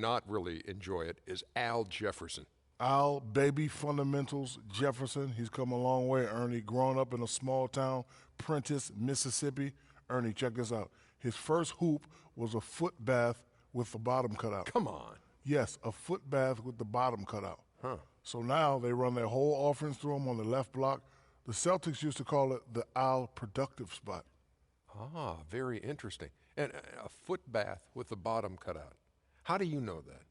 not really enjoy it, is Al Jefferson. Al, baby fundamentals, Jefferson. He's come a long way, Ernie. Growing up in a small town, Prentice, Mississippi. Ernie, check this out. His first hoop was a foot bath with the bottom cut out. Come on. Yes, a foot bath with the bottom cut out. Huh. So now they run their whole offense through him on the left block. The Celtics used to call it the Al productive spot. Ah, very interesting. And a foot bath with the bottom cut out. How do you know that?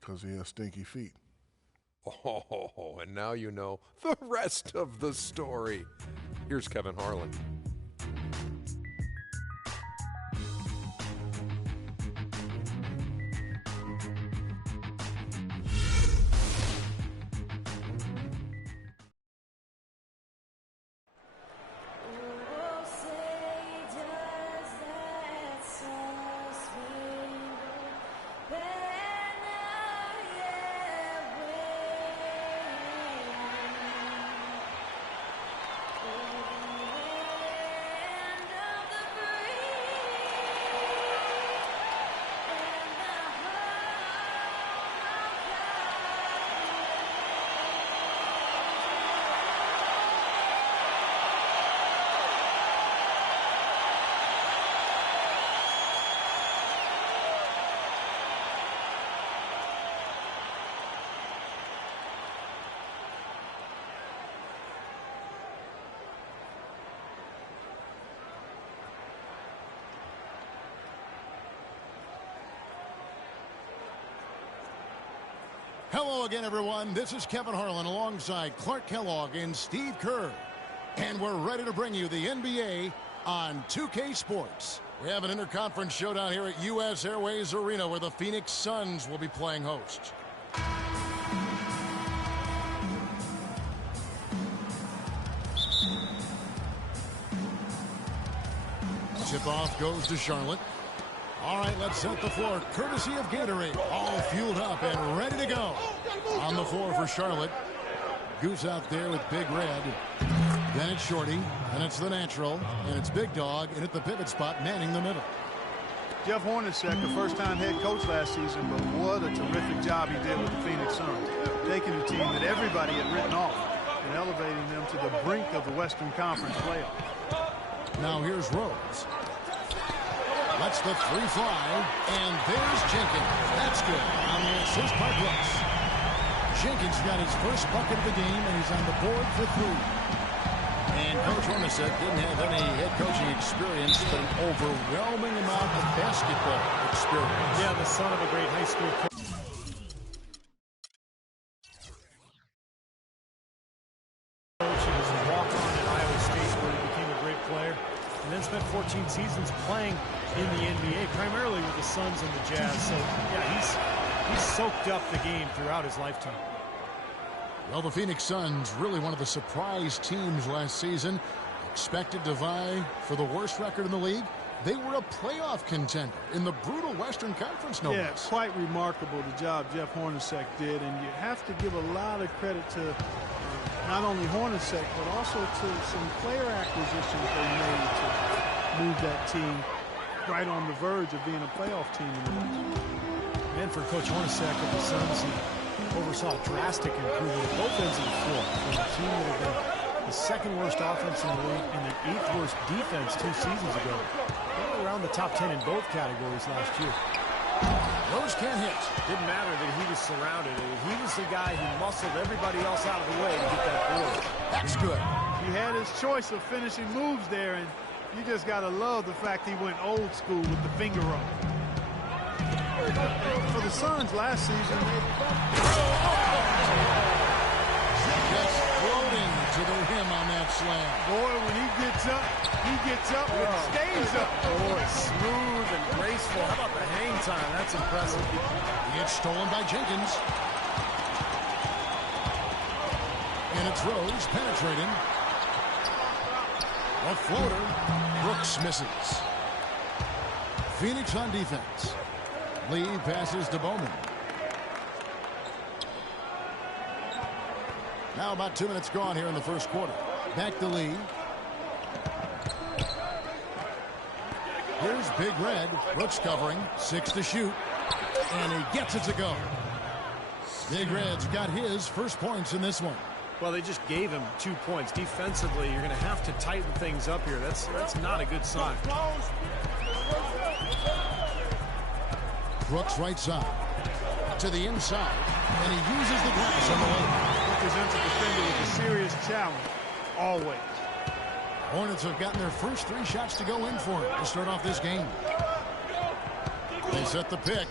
Because he has stinky feet. Oh, and now you know the rest of the story. Here's Kevin Harlan. Hello again, everyone. This is Kevin Harlan alongside Clark Kellogg and Steve Kerr. And we're ready to bring you the NBA on 2K Sports. We have an interconference showdown here at U.S. Airways Arena where the Phoenix Suns will be playing host. Tip-off goes to Charlotte. All right, let's set the floor. Courtesy of Gatorade. All fueled up and ready to go. On the floor for Charlotte. Goose out there with Big Red. Then it's Shorty. And it's the natural. And it's Big Dog. And at the pivot spot, manning the middle. Jeff Hornacek, the first-time head coach last season, but what a terrific job he did with the Phoenix Suns. Taking a team that everybody had written off and elevating them to the brink of the Western Conference playoff. Now here's Rose. Lets the three fly, and there's Jenkins. That's good on the assist by Brooks. Jenkins got his first bucket of the game, and he's on the board for three. And Coach Hornacek didn't have any head coaching experience, but an overwhelming amount of basketball experience. Yeah, the son of a great high school coach. He was a walk-on at Iowa State where he became a great player. And then spent 14 seasons playing in the NBA, primarily with the Suns and the Jazz. So, yeah, he's soaked up the game throughout his lifetime. Well, the Phoenix Suns, really one of the surprise teams last season. Expected to vie for the worst record in the league. They were a playoff contender in the brutal Western Conference, no less. Yeah, quite remarkable the job Jeff Hornacek did. And you have to give a lot of credit to not only Hornacek, but also to some player acquisitions they made to move that team right on the verge of being a playoff team in the league. And for Coach Hornacek of the Suns, he oversaw drastic improvement at both ends of the floor. From a team that had been the second worst offense in the league and the 8th worst defense 2 seasons ago. They were around the top 10 in both categories last year. Rose can't hit. Didn't matter that he was surrounded. He was the guy who muscled everybody else out of the way to get that board. That's good. He had his choice of finishing moves there, and you just got to love the fact he went old school with the finger roll. For the Suns last season, Just floating to the rim on that slam. boy, when he gets up and stays up. Boy, smooth and graceful. How about the hang time? That's impressive. It's stolen by Jenkins. And it's Rose penetrating. A floater. Brooks misses. Phoenix on defense. Lee passes to Bowman. Now about 2 minutes gone here in the first quarter. Back to Lee. Here's Big Red. Brooks covering. 6 to shoot. And he gets it to go. Big Red's got his first points in this one. Well, they just gave him 2 points. Defensively, you're going to have to tighten things up here. That's not a good sign. Brooks right side to the inside, and he uses the glass on the lane. Presents a defender with a serious challenge, always. Hornets have gotten their first 3 shots to go in for it to start off this game. They set the pick.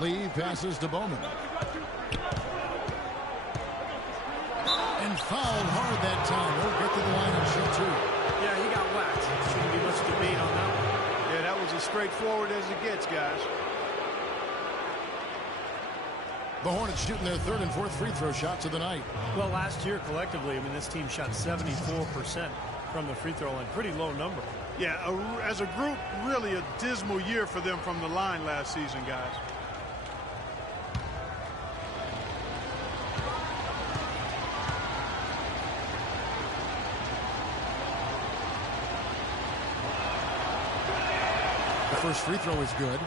Lee passes to Bowman. And fouled hard that time. He'll get to the line and shoot 2. Yeah, he got whacked. Shouldn't be much debate on that one. Yeah, that was as straightforward as it gets, guys. The Hornets shooting their 3rd and 4th free throw shots of the night. Well, last year, collectively, I mean, this team shot 74% from the free throw line. Pretty low number. Yeah, as a group, really a dismal year for them from the line last season, guys. The first free throw is good.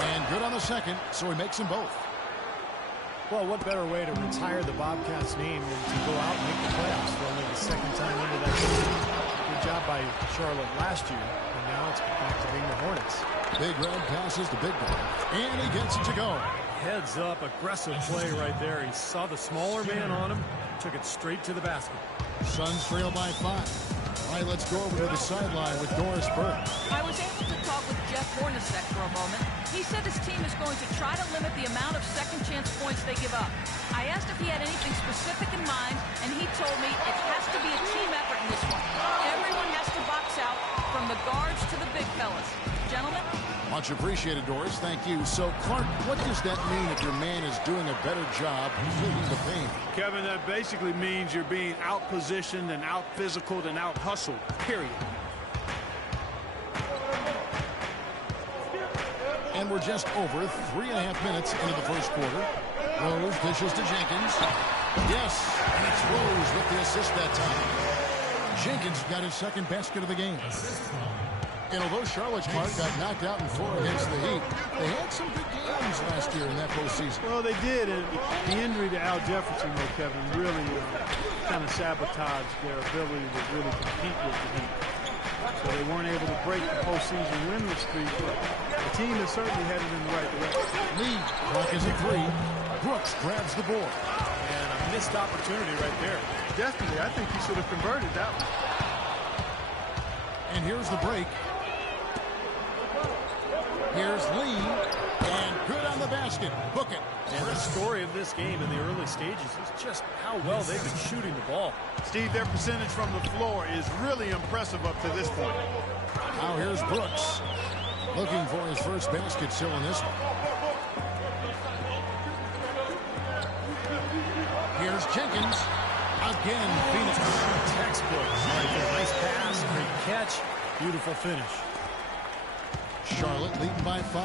And good on the second, so he makes them both. Well, what better way to retire the Bobcats name than to go out and make the playoffs for only the 2nd time into that season. Good job by Charlotte last year, and now it's back to being the Hornets. Big Red passes to Big Dog, and he gets it to go. Heads up, aggressive play right there. He saw the smaller man on him, took it straight to the basket. Suns trail by 5. All right, let's go over to the sideline with Doris Burke. I was able to talk with Jeff Hornacek for a moment. He said his team is going to try to limit the amount of second chance points they give up. I asked if he had anything specific in mind, and he told me it has to be a team effort in this one. Everyone has to box out, from the guards to the big fellas. Gentlemen? Much appreciated, Doris. Thank you. So, Clark, what does that mean if your man is doing a better job fleeing the pain? Kevin, that basically means you're being out-positioned and out-physicaled and out-hustled, period. And we're just over 3.5 minutes into the first quarter. Rose dishes to Jenkins. Yes, and it's Rose with the assist that time. Jenkins got his 2nd basket of the game. And although Charlotte's Park got knocked out in 4 against the Heat, they had some good games last year in that postseason. Well, they did, and the injury to Al Jefferson, though, Kevin, really kind of sabotaged their ability to really compete with the Heat. So they weren't able to break the postseason winless streak, but the team is certainly headed in the right direction. Lee, clock is at 3. Brooks grabs the board. And a missed opportunity right there. Definitely, I think he should have converted that one. And here's the break. Here's Lee, and good on the basket. Book it. And the story of this game in the early stages is just how well they've been shooting the ball. Steve, their percentage from the floor is really impressive up to this point. Now here's Brooks, looking for his first basket still in this one. Here's Jenkins. Again, Phoenix. Textbook. Right there. Nice pass, great catch, beautiful finish. Charlotte leading by 5.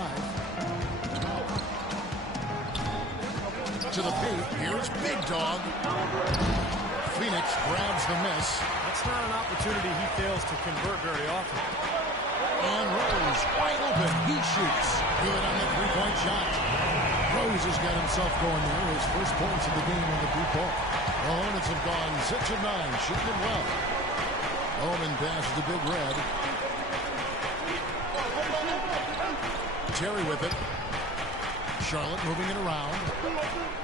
To the paint, here's Big Dog. Phoenix grabs the miss. That's not an opportunity he fails to convert very often. And Rose, wide open, he shoots. Good on the 3-point shot. Rose has got himself going there. His first points of the game on the deep ball. The Hornets have gone 6 of 9, shooting it well. Bowman passes to Big Red. Terry with it. Charlotte moving it around.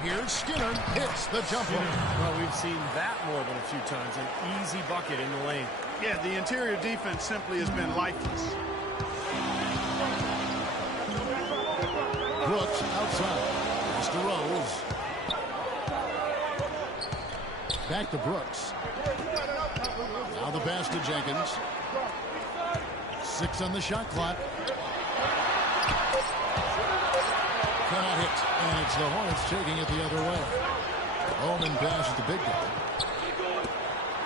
Here's Skinner. Hits the jumper. Well, we've seen that more than a few times. An easy bucket in the lane. Yeah, the interior defense simply has been lifeless. Brooks outside. Mr. Rose. Back to Brooks. Now the pass to Jenkins. 6 on the shot clock. Cannot hit. And it's the Hornets taking it the other way. Bowman passes the big guy.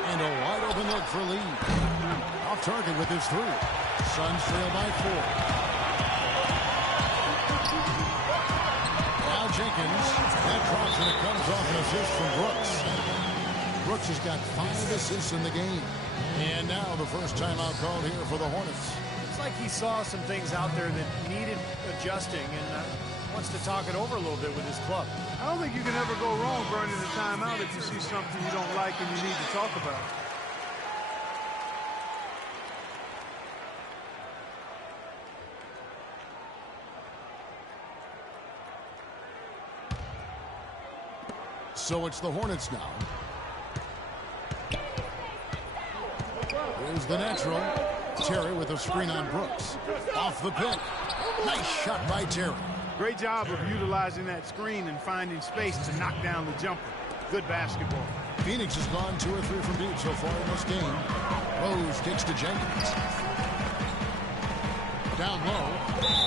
And a wide open look for Lee. Off target with his 3. Suns trail by 4. Now Jenkins. That drops and it comes off an assist from Brooks. Brooks has got 5 assists in the game. And now the first timeout called here for the Hornets. It's like he saw some things out there that needed adjusting and wants to talk it over a little bit with his club. I don't think you can ever go wrong burning a timeout if you see something you don't like and you need to talk about. So it's the Hornets now. Here's the natural. Terry with a screen on Brooks. Off the pick. Nice shot by Terry. Great job of utilizing that screen and finding space to knock down the jumper. Good basketball. Phoenix has gone 2 or 3 from deep so far in this game. Rose kicks to Jenkins. Down low.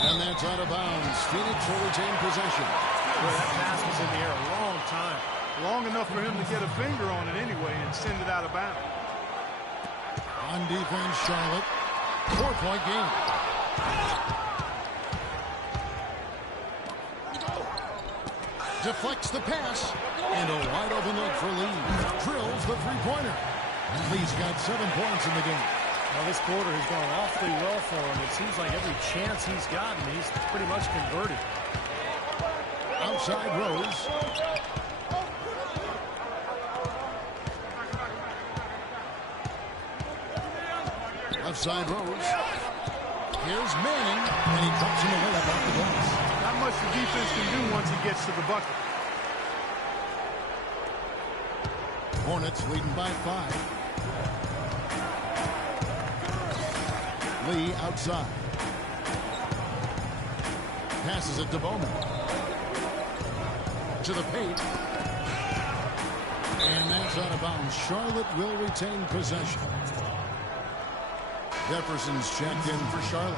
And that's out of bounds. Phoenix will retain possession. Boy, that pass was in the air a long time. Long enough for him to get a finger on it anyway and send it out of bounds. On defense, Charlotte. 4-point game. Deflects the pass. And a wide open look for Lee. Drills the 3-pointer. Lee's got 7 points in the game. Well, this quarter has gone awfully well for him. It seems like every chance he's gotten, he's pretty much converted. Outside Rose. Left side Rose. Here's Manning, and he drops him away off the glass. Not much the defense can do once he gets to the bucket. Hornets leading by 5. Lee outside. Passes it to Bowman. To the paint. And that's out of bounds. Charlotte will retain possession. Jefferson's checked in for Charlotte.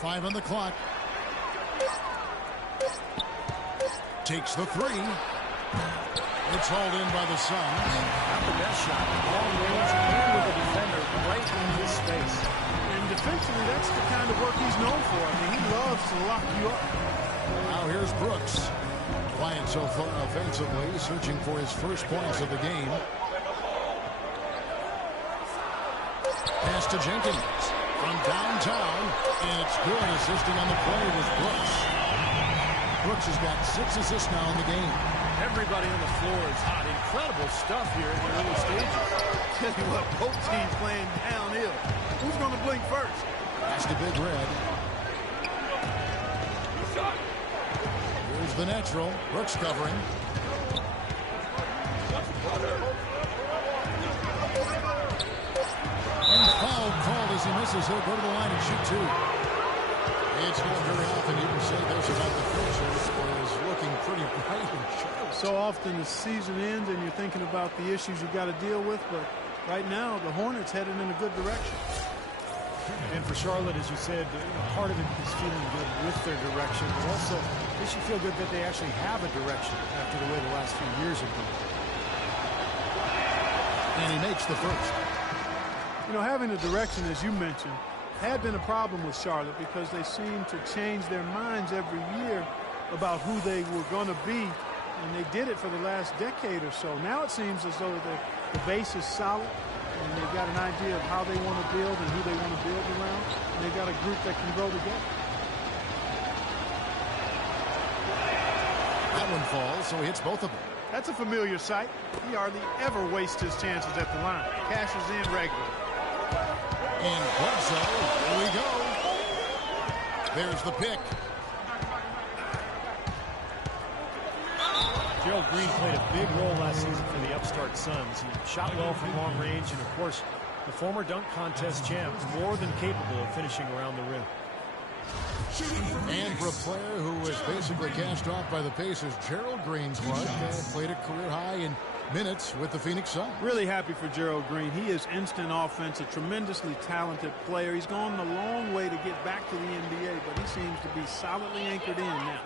Five on the clock. Takes the 3. It's hauled in by the Suns. Not the best shot. Long range and with a defender right in his space. And defensively, that's the kind of work he's known for. I mean, he loves to lock you up. Now here's Brooks. Quiet so far offensively, searching for his first points of the game. Pass to Jenkins from downtown, and it's good. Assisting on the play was Brooks. Brooks has got 6 assists now in the game. Everybody on the floor is hot. Incredible stuff here in the early stages. Tell you what, both teams playing downhill. Who's going to blink first? That's the Big Red. Here's the natural. Brooks covering. And foul called as he misses. He'll go to the line and shoot 2. It's not very often you can say this about the future. Is looking pretty bright and sharp. So often the season ends and you're thinking about the issues you got to deal with, but right now the Hornets headed in a good direction. And for Charlotte, as you said, part of it is feeling good with their direction, but also they should feel good that they actually have a direction after the way the last few years have been. And he makes the first. You know, having a direction, as you mentioned, had been a problem with Charlotte because they seemed to change their minds every year about who they were going to be, and they did it for the last decade or so. Now it seems as though the base is solid, and they've got an idea of how they want to build and who they want to build around, and they've got a group that can grow together. That one falls, so he hits both of them. That's a familiar sight. He hardly ever wastes his chances at the line. Cashes in regularly. And Bledsoe, here we go. There's the pick. Gerald Green played a big role last season for the upstart Suns. He shot well from long range, and of course, the former dunk contest champ, more than capable of finishing around the rim. And for a player who was basically cast off by the Pacers, Gerald Green's luck played a career high in minutes with the Phoenix Suns. Really happy for Gerald Green. He is instant offense, a tremendously talented player. He's gone a long way to get back to the NBA, but he seems to be solidly anchored in now.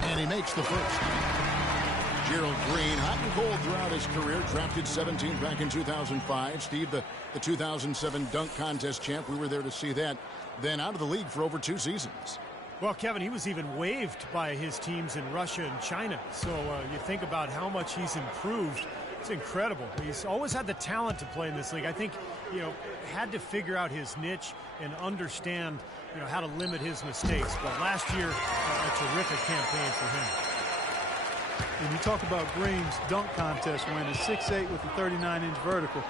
And he makes the first. Gerald Green, hot and cold throughout his career, drafted 17th back in 2005. Steve, the 2007 dunk contest champ, we were there to see that. Then out of the league for over 2 seasons. Well, Kevin, he was even waived by his teams in Russia and China. So you think about how much he's improved. It's incredible. He's always had the talent to play in this league. I think, had to figure out his niche and understand, how to limit his mistakes. But last year, a terrific campaign for him. When you talk about Green's dunk contest win, is 6'8" with a 39-inch vertical.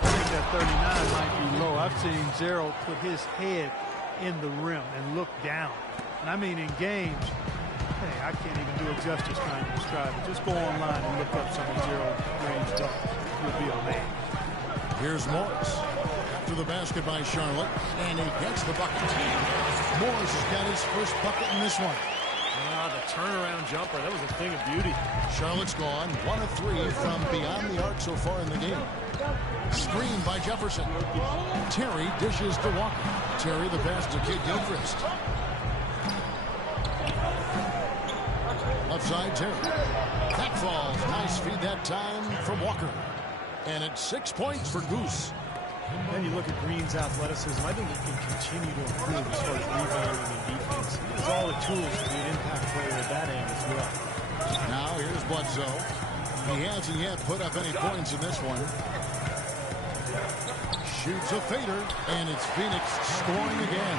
I think that 39 might be low. I've seen Gerald put his head in the rim and look down. And I mean in games, hey, I can't even do it justice trying to describe it. Just go online and look up some of Gerald Green's dunk. You'll be amazed. Here's Morris. After the basket by Charlotte, and he gets the bucket. Morris has got his first bucket in this one. The turnaround jumper, that was a thing of beauty. Charlotte's gone 1 of 3 from beyond the arc so far in the game. Screen by Jefferson. Terry dishes to Walker. Terry the pass to Kid Gilchrist. Left side Terry. That falls. Nice feed that time from Walker. And it's 6 points for Goose. Then you look at Green's athleticism. I think he can continue to improve as far as rebounding and defense. He has all the tools to be an impact player at that end as well. Now here's Bledsoe. He hasn't yet put up any points in this one. Shoots a fader, and it's Phoenix scoring again.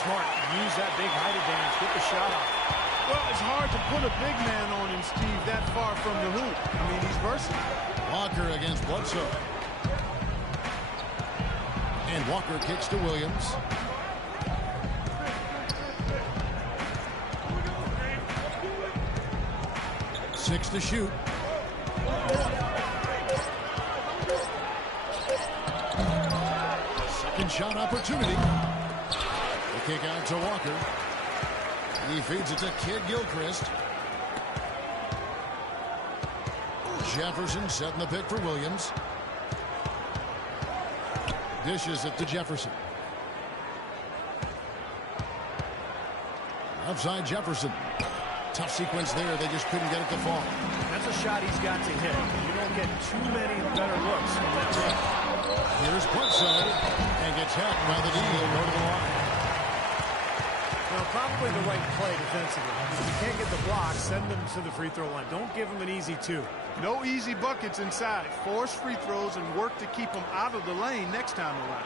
Smart. Use that big height advantage. Get the shot off. Well, it's hard to put a big man on him, Steve, that far from the hoop. I mean, he's versatile. Walker against Bledsoe. And Walker kicks to Williams. Six to shoot. Second shot opportunity. The kick out to Walker. He feeds it to Kid Gilchrist. Jefferson setting the pick for Williams. Dishes it to Jefferson. Outside Jefferson. Tough sequence there. They just couldn't get it to fall. That's a shot he's got to hit. You don't get too many better looks from that range. Here's Bledsoe and gets hacked by the D. He'll go to the line. Well, probably the right play defensively. If you can't get the block, send them to the free throw line. Don't give them an easy 2. No easy buckets inside. Force free throws and work to keep them out of the lane next time around.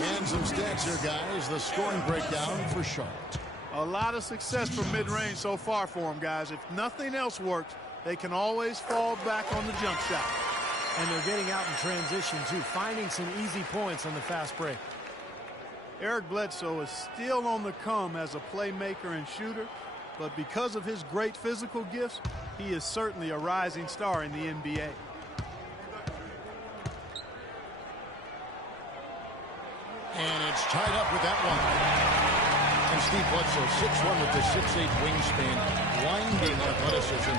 And some stats here, guys. The scoring breakdown for Charlotte. A lot of success from mid-range so far for them, guys. If nothing else works, they can always fall back on the jump shot. And they're getting out in transition, too, finding some easy points on the fast break. Eric Bledsoe is still on the come as a playmaker and shooter, but because of his great physical gifts, he is certainly a rising star in the NBA. And it's tied up with that one. And Steve Bledsoe, 6'1" with the 6'8" wingspan, blinding athleticism,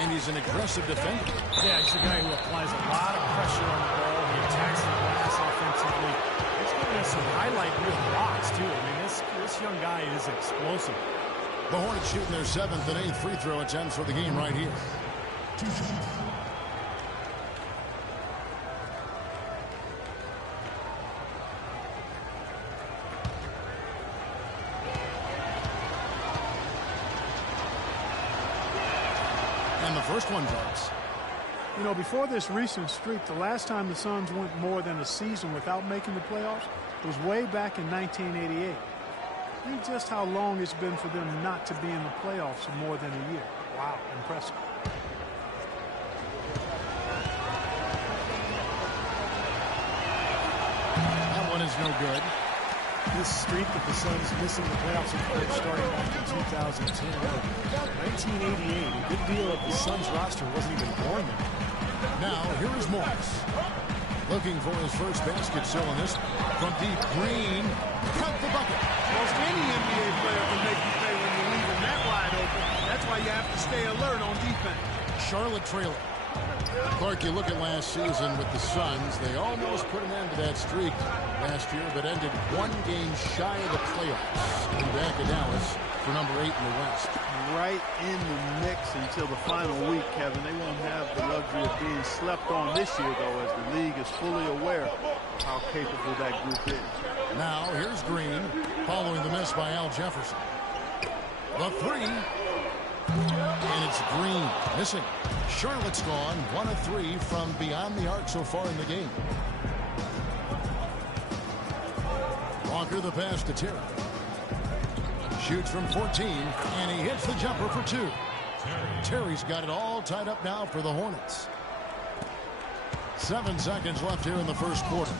and he's an aggressive defender. Yeah, he's a guy who applies a lot of pressure on the ball. He attacks the glass offensively. He's giving us some highlight real blocks, too. I mean, this young guy is explosive. The Hornets shooting their 7th and 8th free throw attempts for the game right here. And the first one drops. You know, before this recent streak, the last time the Suns went more than a season without making the playoffs was way back in 1988. Think just how long it's been for them not to be in the playoffs for more than a year. Wow, impressive. That one is no good. This streak that the Suns missing the playoffs starting back in 2010. 1988, a good deal of the Suns roster wasn't even born then. Now, here is Morris. Looking for his first basket still in this. From deep, Green. Cut the bucket. Most any NBA player can make you pay when you leave him that wide open. That's why you have to stay alert on defense. Charlotte trailing. Clark, you look at last season with the Suns. They almost put an end to that streak last year, but ended one game shy of the playoffs. And back in Dallas for number 8 in the West. Right in the mix until the final week, Kevin. They won't have the luxury of being slept on this year, though, as the league is fully aware of how capable that group is. Now, here's Green, following the miss by Al Jefferson. The three. And it's Green missing. Charlotte's gone 1 of 3 from beyond the arc so far in the game. Walker the pass to Terry. Shoots from 14, and he hits the jumper for 2. Terry's got it all tied up now for the Hornets. 7 seconds left here in the first quarter.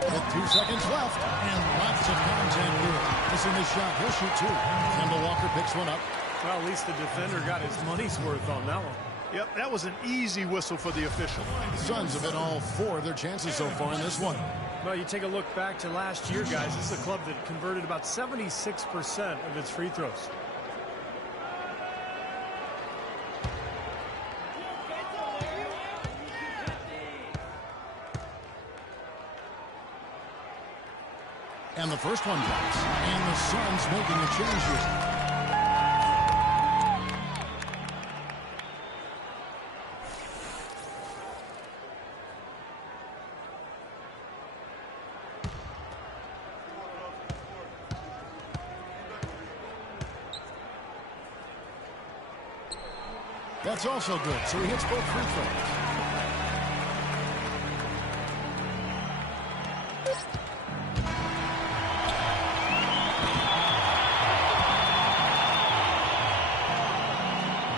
With 2 seconds left, and lots of contact here. Missing his shot, he'll shoot 2. Kemba Walker picks one up. Well, at least the defender got his money's worth on that one. Yep, that was an easy whistle for the official. Suns have hit all 4 of their chances so far in this one. Well, you take a look back to last year, guys. This is a club that converted about 76% of its free throws. And the first one drops. And the Suns making a change here. That's also good. So he hits both free throws.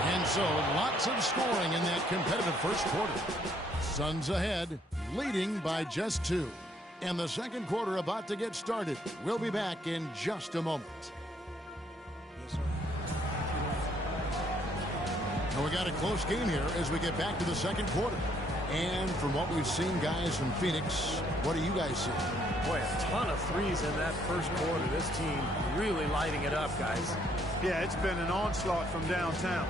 And so lots of scoring in that competitive first quarter. Suns ahead, leading by just 2. And the second quarter about to get started. We'll be back in just a moment. And we got a close game here as we get back to the second quarter. And from what we've seen, guys, from Phoenix, what do you guys see? Boy, a ton of threes in that first quarter. This team really lighting it up, guys. Yeah, it's been an onslaught from downtown.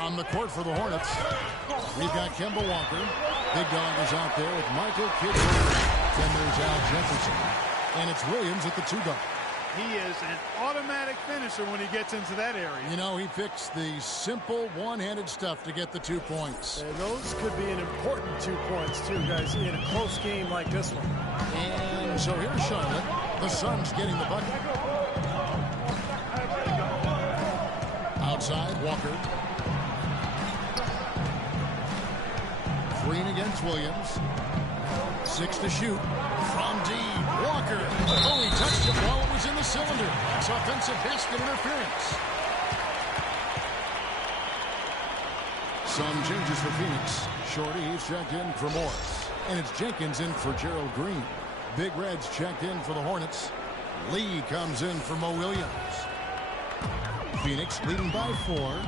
On the court for the Hornets, we've got Kemba Walker. Big Dog is out there with Michael Kidd. Then there's Al Jefferson. And it's Williams at the 2 guard. He is an automatic finisher when he gets into that area. You know, he picks the simple one-handed stuff to get the 2 points. And those could be an important 2 points, too, guys, in a close game like this one. And so here's Charlotte. The Suns getting the bucket. Outside, Walker. Green against Williams. 6 to shoot. From deep, Walker. Oh, he touched it while it was in the cylinder. That's offensive basket interference. Some changes for Phoenix. Shorty, he's checked in for Morris. And it's Jenkins in for Gerald Green. Big Red's checked in for the Hornets. Lee comes in for Mo Williams. Phoenix leading by 4.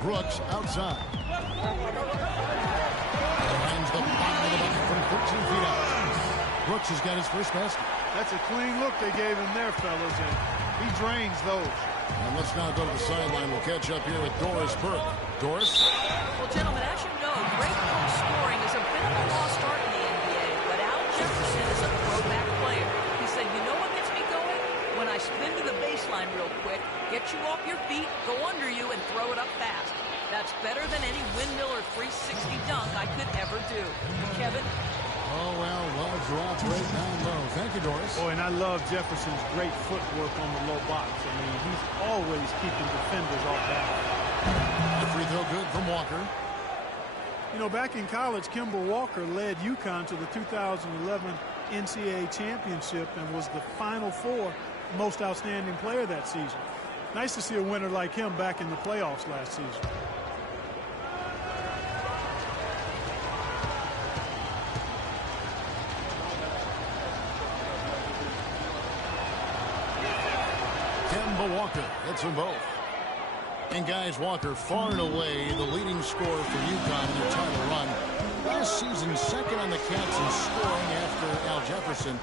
Brooks outside. Finds the bottom of the bucket from 13 feet out. Brooks has got his first basket. That's a clean look they gave him there, fellas, and he drains those. And let's now go to the sideline. We'll catch up here with Doris Burke. Doris? Well, gentlemen, as you know, great post scoring is a bit of a lost art in the NBA, but Al Jefferson is a throwback player. He said, you know what gets me going? When I spin to the baseline real quick, get you off your feet, go under you, and throw it up fast. That's better than any windmill or 360 dunk I could ever do. Kevin? Oh, well, love dropped right down low. Thank you, Doris. Oh, and I love Jefferson's great footwork on the low box. I mean, he's always keeping defenders off balance. The free throw good from Walker. You know, back in college, Kemba Walker led UConn to the 2011 NCAA championship and was the Final Four most outstanding player that season. Nice to see a winner like him back in the playoffs last season. Kemba Walker hits them both. And guys, Walker far and away the leading scorer for UConn in their title run. Last season, second on the Cats in scoring after Al Jefferson.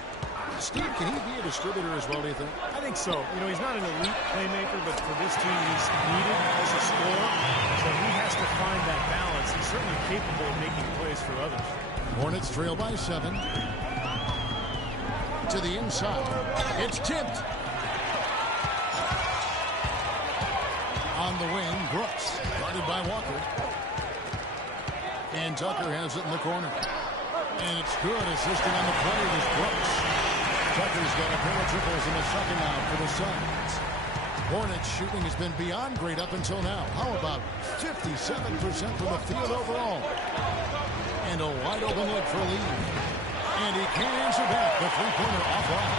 Steve, can he be a distributor as well, do you think? I think so. You know, he's not an elite playmaker, but for this team, he's needed as a scorer. So he has to find that balance. He's certainly capable of making plays for others. Hornets trail by 7. To the inside. It's tipped. On the wing, Brooks, guarded by Walker. And Tucker has it in the corner. And it's good. Assisting on the play was Brooks. Tucker's got a pair of triples in the second now for the Suns. Hornets shooting has been beyond great up until now. How about 57% from the field overall? And a wide open look for Lee. And he can't answer back. The three-pointer offline.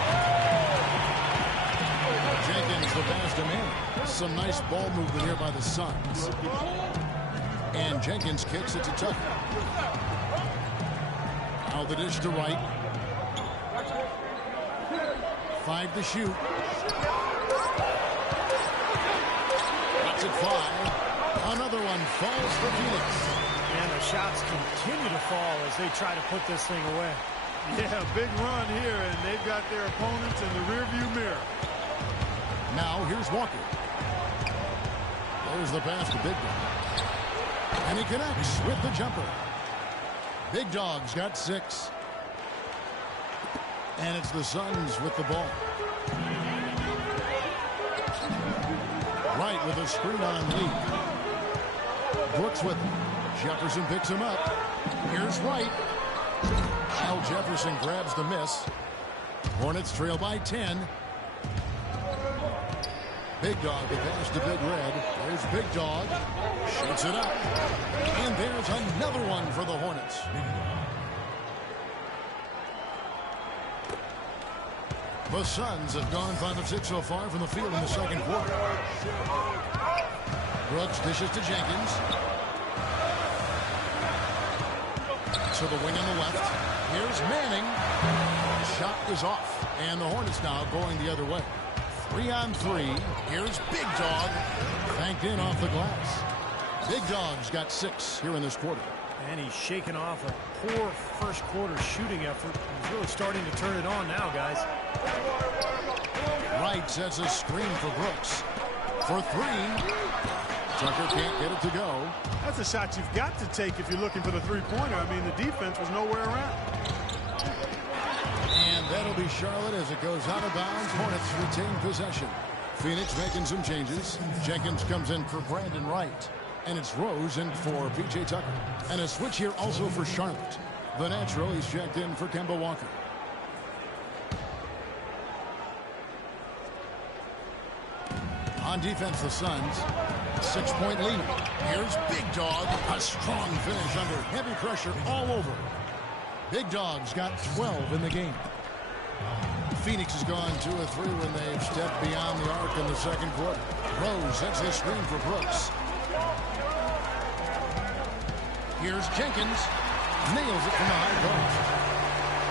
Jenkins, the pass to man. Some nice ball movement here by the Suns. And Jenkins kicks it to Tucker. Now the dish to Wright. 5 to shoot. Lets it fly. Another one falls for Phoenix. And the shots continue to fall as they try to put this thing away. Yeah, big run here, and they've got their opponents in the rearview mirror. Now here's Walker. There's the pass to Big Dog. And he connects with the jumper. Big Dog's got 6. And it's the Suns with the ball. Wright with a screen on Lee. Brooks with him. Jefferson picks him up. Here's Wright. Al Jefferson grabs the miss. Hornets trail by 10. Big Dog, the pass to Big Red. There's Big Dog. Shoots it up. And there's another one for the Hornets. The Suns have gone 5 of 6 so far from the field in the second quarter. Brooks dishes to Jenkins. To the wing on the left. Here's Manning. Shot is off. And the Hornets now going the other way. 3 on 3. Here's Big Dog. Banked in off the glass. Big Dog's got 6 here in this quarter. And he's shaking off a poor first quarter shooting effort. He's really starting to turn it on now, guys. Wright sets a screen for Brooks. For 3. Tucker can't get it to go. That's a shot you've got to take if you're looking for the three-pointer. I mean, the defense was nowhere around. And that'll be Charlotte as it goes out of bounds. Hornets retain possession. Phoenix making some changes. Jenkins comes in for Brandon Wright. And it's Rose in for P.J. Tucker. And a switch here also for Charlotte. The natural, he's checked in for Kemba Walker. On defense, the Suns. 6-point lead. Here's Big Dog. A strong finish under heavy pressure all over. Big Dog's got 12 in the game. Phoenix has gone 2 of 3 when they've stepped beyond the arc in the second quarter. Rose sets the screen for Brooks. Here's Jenkins. Nails it from the high post.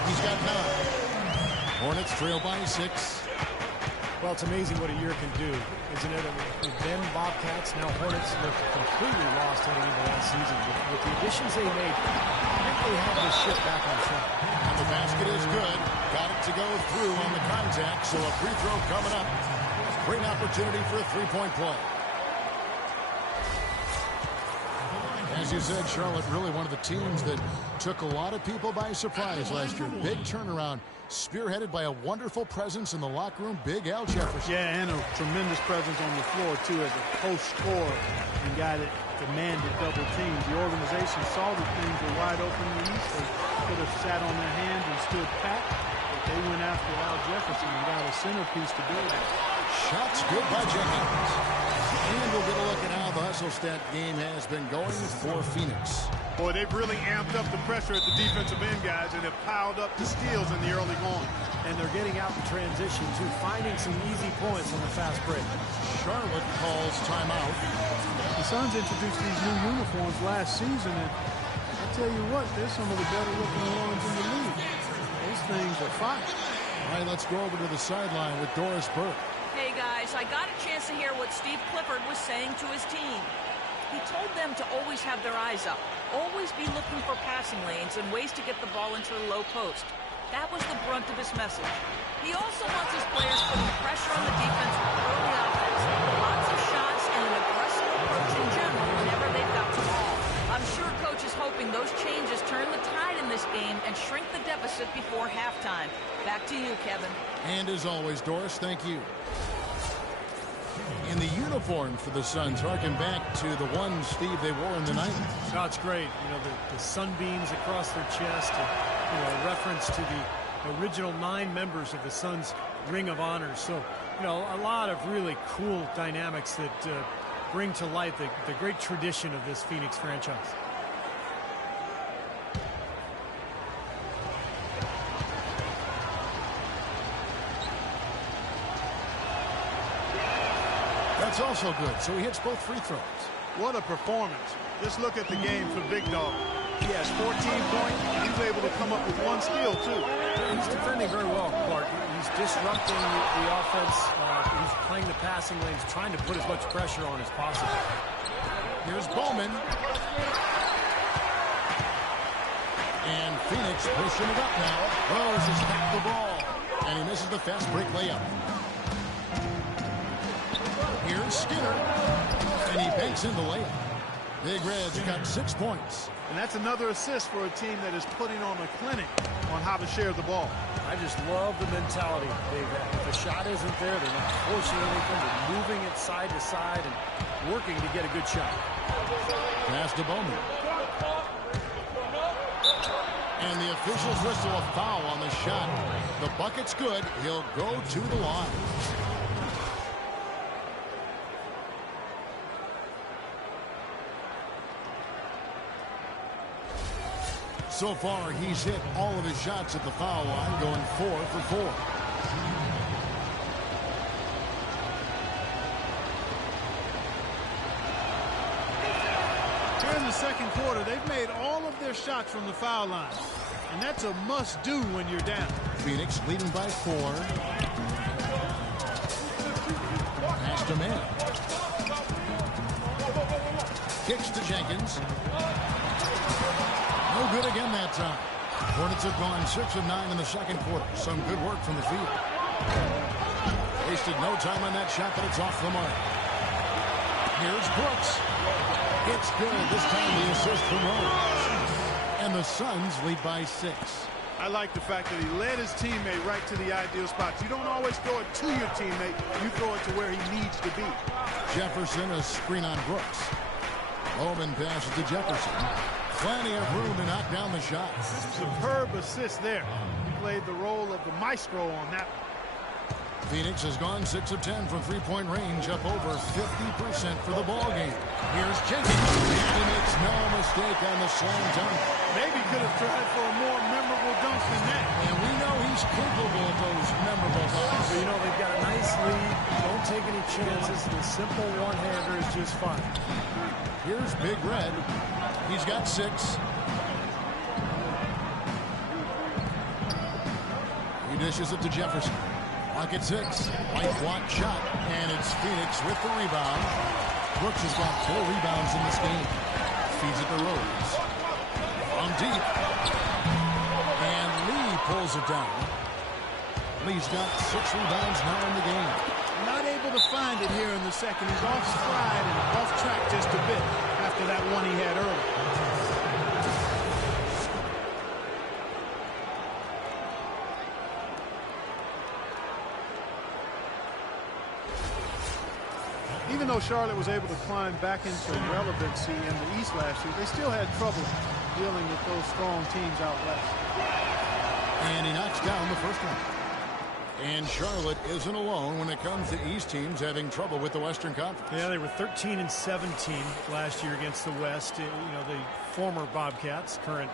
He's got 9. Hornets trail by 6. Well, it's amazing what a year can do, isn't it? I mean, then Bobcats, now Hornets looked completely lost heading into last season. But with the additions they made, I think they have this ship back on track. And the basket is good. Got it to go through on the contact, so a free throw coming up. Great opportunity for a three-point play. As you said, Charlotte, really one of the teams that took a lot of people by surprise last year. Big turnaround, spearheaded by a wonderful presence in the locker room, Big Al Jefferson. Yeah, and a tremendous presence on the floor, too, as a post scorer and guy that demanded double teams. The organization saw that things were wide open in the East. They could have sat on their hands and stood pat, but they went after Al Jefferson and got a centerpiece to build it. Shots good by Jenkins. And we'll get a look at how the hustle stat game has been going for Phoenix. Boy, they've really amped up the pressure at the defensive end, guys, and have piled up the steals in the early going. And they're getting out in transition, too, finding some easy points on the fast break. Charlotte calls timeout. The Suns introduced these new uniforms last season, and I tell you what, they're some of the better-looking ones in the league. Those things are fire. All right, let's go over to the sideline with Doris Burke. Hey guys, I got a chance to hear what Steve Clifford was saying to his team. He told them to always have their eyes up, always be looking for passing lanes and ways to get the ball into the low post. That was the brunt of his message. He also wants his players putting pressure on the defense with early offense, lots of shots, and an aggressive approach in general whenever they've got the ball. I'm sure Coach is hoping those changes turn the tide in this game and shrink the deficit before halftime. Back to you, Kevin. And as always, Doris, thank you. In the uniform for the Suns, harken back to the one, Steve, they wore in the 90s. No, it's great. You know, the sunbeams across their chest, and, you know, a reference to the original 9 members of the Suns Ring of Honor. So, you know, a lot of really cool dynamics that bring to light the great tradition of this Phoenix franchise. That's also good. So he hits both free throws. What a performance. Just look at the game for Big Dog. He has 14 points. He's able to come up with 1 steal, too. He's defending very well, Clark. He's disrupting the offense. He's playing the passing lanes, trying to put as much pressure on as possible. Here's Bowman. And Phoenix pushing it up now. Rose has tapped the ball. And he misses the fast break layup. Here's Skinner. And he banks in the layup. Big Red's got 6 points. And that's another assist for a team that is putting on a clinic on how to share the ball. I just love the mentality they've had. If the shot isn't there, they're not forcing anything. They're moving it side to side and working to get a good shot. Pass to Bowman. And the officials whistle a foul on the shot. The bucket's good. He'll go to the line. So far, he's hit all of his shots at the foul line, going 4 for 4. Here in the second quarter, they've made all of their shots from the foul line. And that's a must-do when you're down. Phoenix leading by 4. Pass to man. Kicks to Jenkins. No good again that time. Hornets have gone 6 of 9 in the second quarter. Some good work from the field. Wasted no time on that shot, but it's off the mark. Here's Brooks. It's good. This time the assist from Rose. And the Suns lead by 6. I like the fact that he led his teammate right to the ideal spots. You don't always throw it to your teammate. You throw it to where he needs to be. Jefferson, a screen on Brooks. Bowman passes to Jefferson. Plenty of room to knock down the shot. Superb assist there. He played the role of the maestro on that one. Phoenix has gone 6 of 10 from three-point range, up over 50% for the ball game. Here's Jenkins, and he makes no mistake on the slam dunk. Maybe could have tried for a more memorable dunk than that. And we know he's capable of those memorable dunks. But, you know, they've got a nice lead. Don't take any chances. The simple one-hander is just fine. Here's Big Red. He's got 6. He dishes it to Jefferson. Clock at 6. White block shot, and it's Phoenix with the rebound. Brooks has got 4 rebounds in this game. Feeds it to Rose. From deep. And Lee pulls it down. Lee's got 6 rebounds now in the game. Not able to find it here in the second. He's off stride and off track just a bit after that one he had earlier. Even though Charlotte was able to climb back into relevancy in the East last year, they still had trouble dealing with those strong teams out west. And he knocks down the first one. And Charlotte isn't alone when it comes to East teams having trouble with the Western Conference. Yeah, they were 13 and 17 last year against the West. You know, the former Bobcats, current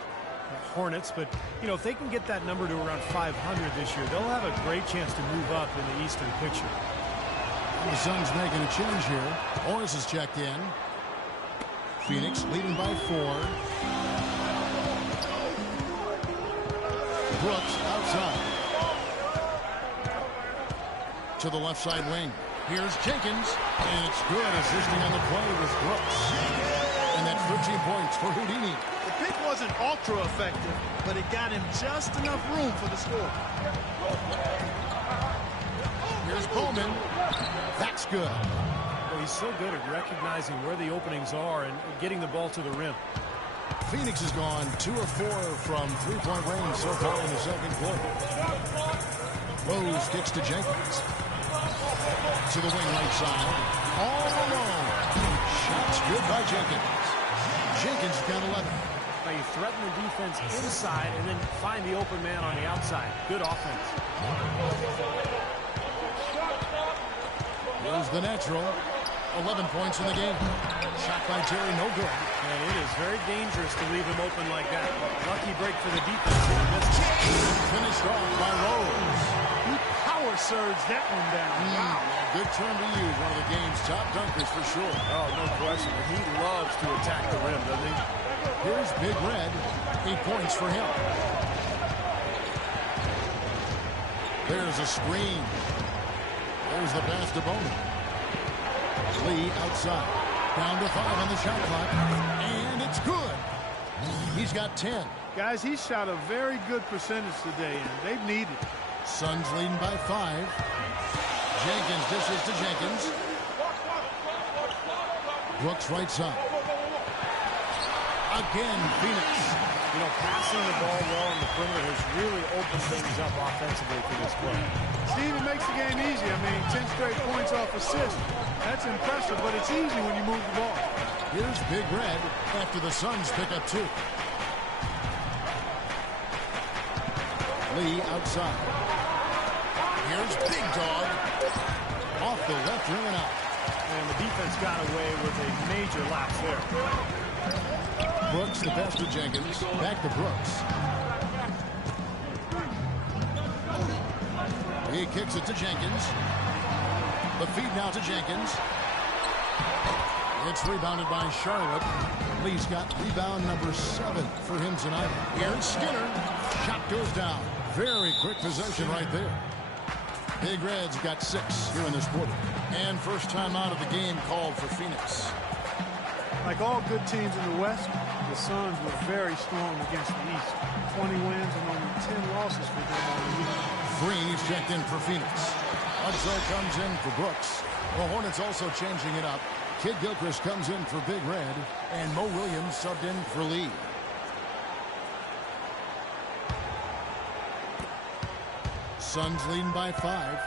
Hornets. But, you know, if they can get that number to around 500 this year, they'll have a great chance to move up in the Eastern picture. The Suns making a change here. Morris is checked in. Phoenix leading by 4. Brooks outside. To the left side wing. Here's Jenkins. And it's good, assisting on the play with Brooks. And that's 13 points for Houdini. The pick wasn't ultra effective, but it got him just enough room for the score. Here's Bowman. That's good. Well, he's so good at recognizing where the openings are and getting the ball to the rim. Phoenix has gone 2 of 4 from three-point range so far in the second quarter. Rose kicks to Jenkins. To the wing right side. All alone. Shots good by Jenkins. Jenkins got 11. Now you threaten the defense inside and then find the open man on the outside. Good offense. Here's the natural. 11 points in the game. Shot by Terry, no good. And it is very dangerous to leave him open like that. Lucky break for the defense. Finished off by Rose. He power surged that one down. Wow. Good term to use. One of the game's top dunkers for sure. Oh, no question. He loves to attack the rim, doesn't he? Here's Big Red. 8 points for him. There's a screen. There's the pass to Bowman. Lee outside. Down to 5 on the shot clock. And it's good. He's got 10. Guys, he shot a very good percentage today, and they've needed it. Suns leading by 5. Jenkins dishes to Jenkins. Brooks right side. Again, Phoenix. You know, passing the ball well on the perimeter has really opened things up offensively for this club. Steve, it makes the game easy. I mean, 10 straight points off assist. That's impressive, but it's easy when you move the ball. Here's Big Red after the Suns pick up 2. Lee outside. Here's Big Dog. Off the left rim and out. And the defense got away with a major lapse there. Brooks, the best to Jenkins. Back to Brooks. He kicks it to Jenkins. The feed now to Jenkins. It's rebounded by Charlotte. Lee's got rebound number 7 for him tonight. Here's Skinner. Shot goes down. Very quick possession right there. Big Red's got 6 here in this quarter. And first time out of the game called for Phoenix. Like all good teams in the West, the Suns were very strong against the East. 20 wins and only 10 losses for them on the year. Green's checked in for Phoenix. Hudson comes in for Brooks. The Hornets also changing it up. Kid Gilchrist comes in for Big Red. And Mo Williams subbed in for Lee. Suns leading by 5.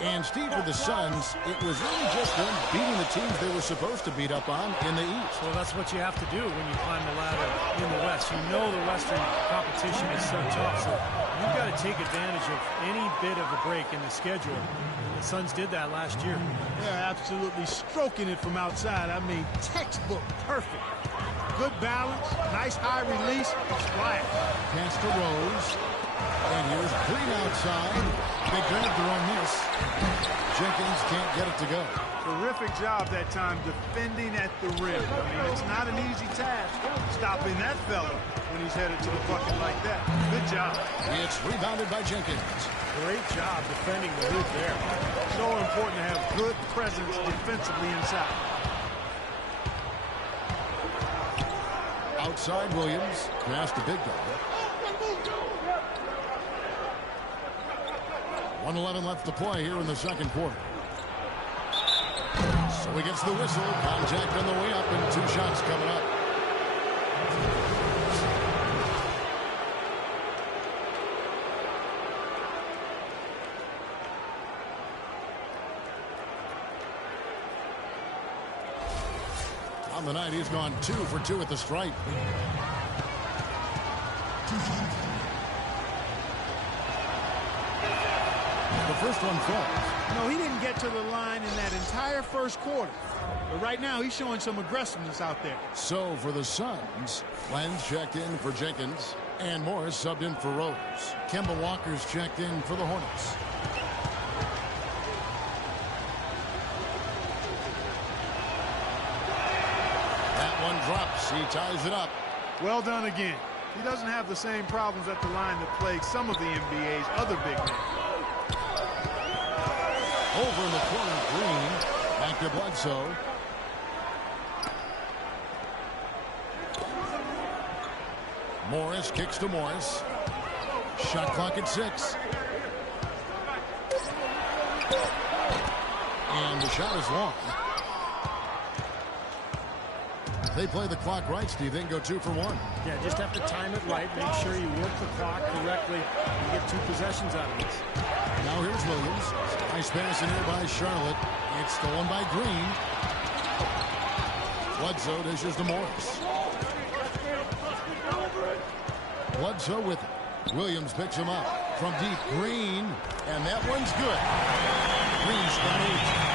And Steve, for the Suns, it was really just them beating the teams they were supposed to beat up on in the East. Well, that's what you have to do when you climb the ladder in the West. You know the Western competition is so tough, so you've got to take advantage of any bit of a break in the schedule. The Suns did that last year. They're absolutely stroking it from outside. I mean, textbook perfect. Good balance, nice high release, splash. Pass to Rose. And here's Green outside. They grabbed their own miss. Jenkins can't get it to go. Terrific job that time defending at the rim. I mean, it's not an easy task stopping that fella when he's headed to the bucket like that. Good job. It's rebounded by Jenkins. Great job defending the hoop there. So important to have good presence defensively inside. Outside Williams, pass to Big Dog. 1:11 left to play here in the second quarter. So he gets the whistle. Contact on the way up and 2 shots coming up. On the night, he's gone 2 for 2 at the stripe. The first one falls. No, he didn't get to the line in that entire first quarter. But right now, he's showing some aggressiveness out there. So for the Suns, Lenz checked in for Jenkins, and Morris subbed in for Rose. Kemba Walker's checked in for the Hornets. That one drops. He ties it up. Well done again. He doesn't have the same problems at the line that plague some of the NBA's other big men. Over in the corner, Green. Back to Bledsoe. Morris kicks to Morris. Shot clock at 6. And the shot is long. They play the clock right, Steve. They can go 2 for 1. Yeah, just have to time it right. Make sure you work the clock correctly and get 2 possessions out of this. Now here's Williams. Nice pass in here by Charlotte. It's stolen by Green. Bledsoe dishes to Morris. Bledsoe with it. Williams picks him up from deep. Green, and that one's good. Green's got 8.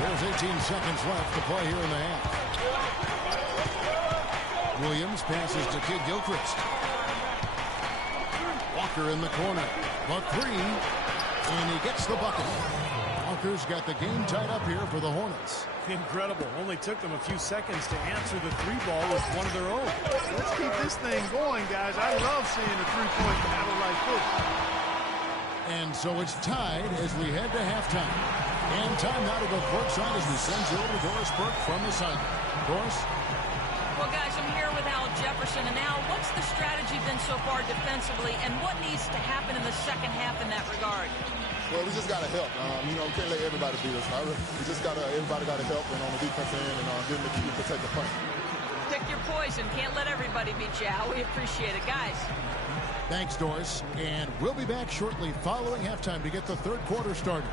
There's 18 seconds left to play here in the half. Williams passes to Kid Gilchrist. Walker in the corner. But 3, and he gets the bucket. Walker's got the game tied up here for the Hornets. Incredible. Only took them a few seconds to answer the 3-ball with one of their own. Let's keep this thing going, guys. I love seeing the three-point battle like this. And so it's tied as we head to halftime. And time now to go courtside as we send you over to Doris Burke from the sideline. Doris? Well, guys, I'm here with Al Jefferson. And Al, what's the strategy been so far defensively, and what needs to happen in the second half in that regard? Well, we just got to help. We can't let everybody beat us. We just everybody got to help and on the defense end and getting the key to protect the point. Pick your poison. Can't let everybody beat you, Al. We appreciate it, guys. Thanks, Doris. And we'll be back shortly following halftime to get the third quarter started.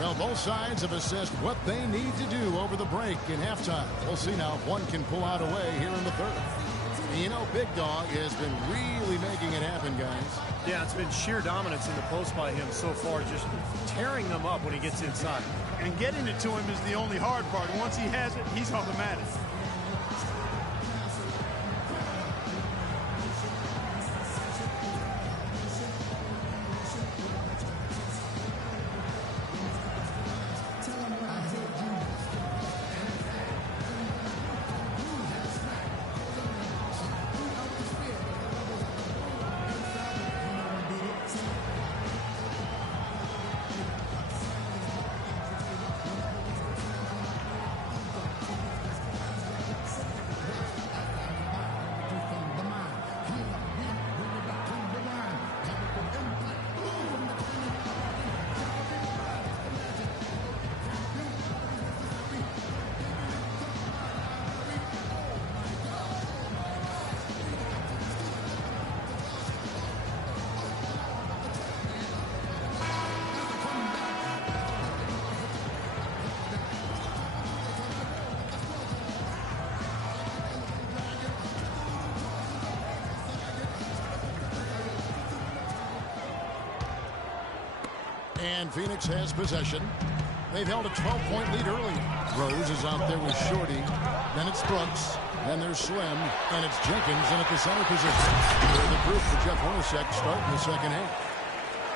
Well, both sides have assessed what they need to do over the break in halftime. We'll see now if one can pull out away here in the third. And you know, Big Dog has been really making it happen, guys. Yeah, it's been sheer dominance in the post by him so far, just tearing them up when he gets inside. And getting it to him is the only hard part. Once he has it, he's automatic. And Phoenix has possession. They've held a 12-point lead early. Rose is out there with Shorty. Then it's Brooks. Then there's Slim. And it's Jenkins in at the center position. They're the group for Jeff Hornacek starting the second half.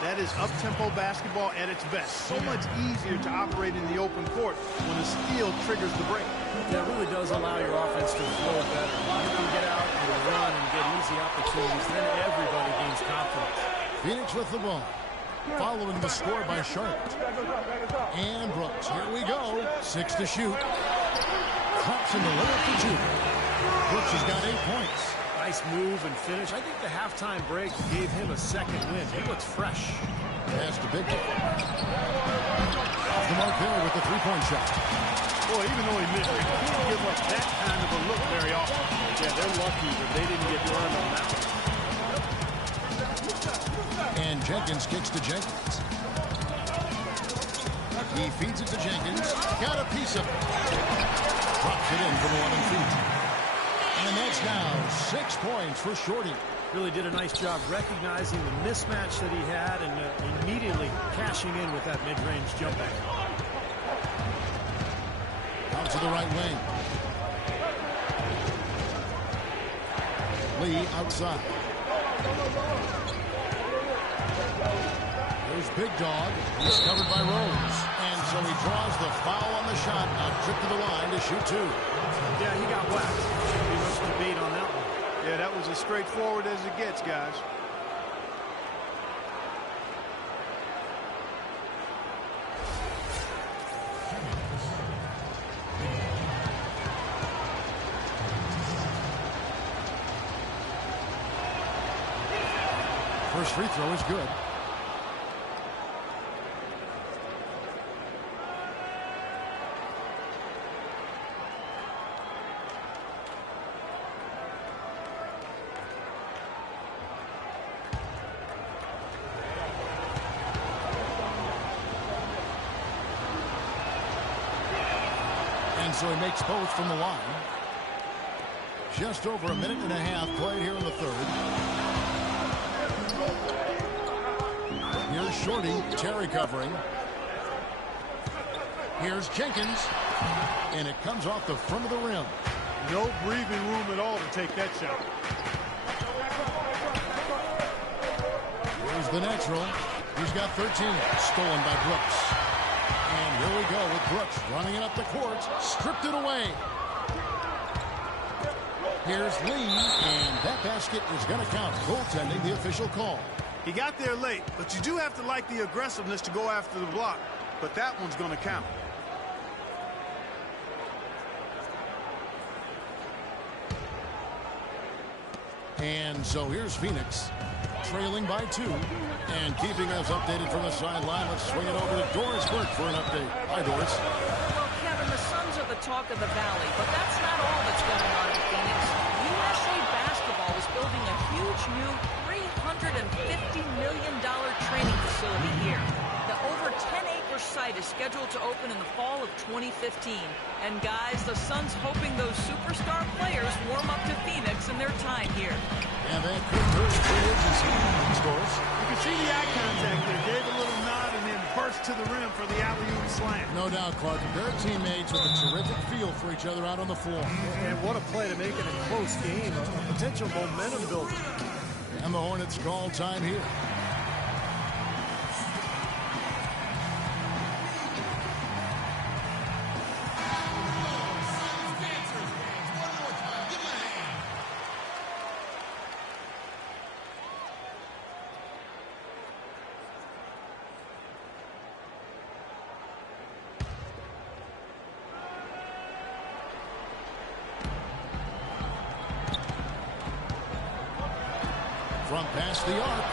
That is up-tempo basketball at its best. So much easier to operate in the open court when a steal triggers the break. That really does allow your offense to flow better. You can get out and run and get easy opportunities. Then everybody gains confidence. Phoenix with the ball. Following the score by Charlotte. And Brooks. Here we go. 6 to shoot. Claps in the layup for 2. Brooks has got 8 points. Nice move and finish. I think the halftime break gave him a second win. He looks fresh. Pass to Big. Off the mark there with the three-point shot. Boy, even though he missed, he can't give up that kind of a look very often. Yeah, they're lucky that they didn't get burned on that one. And Jenkins kicks to Jenkins. He feeds it to Jenkins. Got a piece of it. Drops it in from 11 feet. And that's now 6 points for Shorty. Really did a nice job recognizing the mismatch that he had and immediately cashing in with that mid-range jump back. Out to the right wing. Lee outside. There's Big Dog. He's covered by Rose. And so he draws the foul on the shot. A trip to the line to shoot 2. Yeah, he got whacked. Shouldn't be much debate on that one. Yeah, that was as straightforward as it gets, guys. First free throw is good. So he makes both from the line. Just over a minute and a half played here in the third. Here's Shorty. Terry covering. Here's Jenkins. And it comes off the front of the rim. No breathing room at all to take that shot. Here's the natural. He's got 13. Stolen by Brooks. And here we go with Brooks running it up the court. Stripped it away. Here's Lee. And that basket is going to count. Goaltending, the official call. He got there late, but you do have to like the aggressiveness to go after the block. But that one's going to count. And so here's Phoenix. Trailing by 2 and keeping us updated from the sideline. Let's swing it over to Doris Burke for an update. Hi, Doris. Well, Kevin, the Suns are the talk of the valley, but that's not all that's going on in Phoenix. USA Basketball is building a huge new $350 million training facility here. The over 10-acre site is scheduled to open in the fall of 2015. And guys, the Suns hoping those superstar players warm up to Phoenix in their time here. And that could hurt free agency scores. You can see the eye contact there. Gave a little nod and then burst to the rim for the alley-oop slam. No doubt, Clark. They're teammates with a terrific feel for each other out on the floor. And what a play to make it a close game. A potential momentum builder. And the Hornets call time here. From past the arc.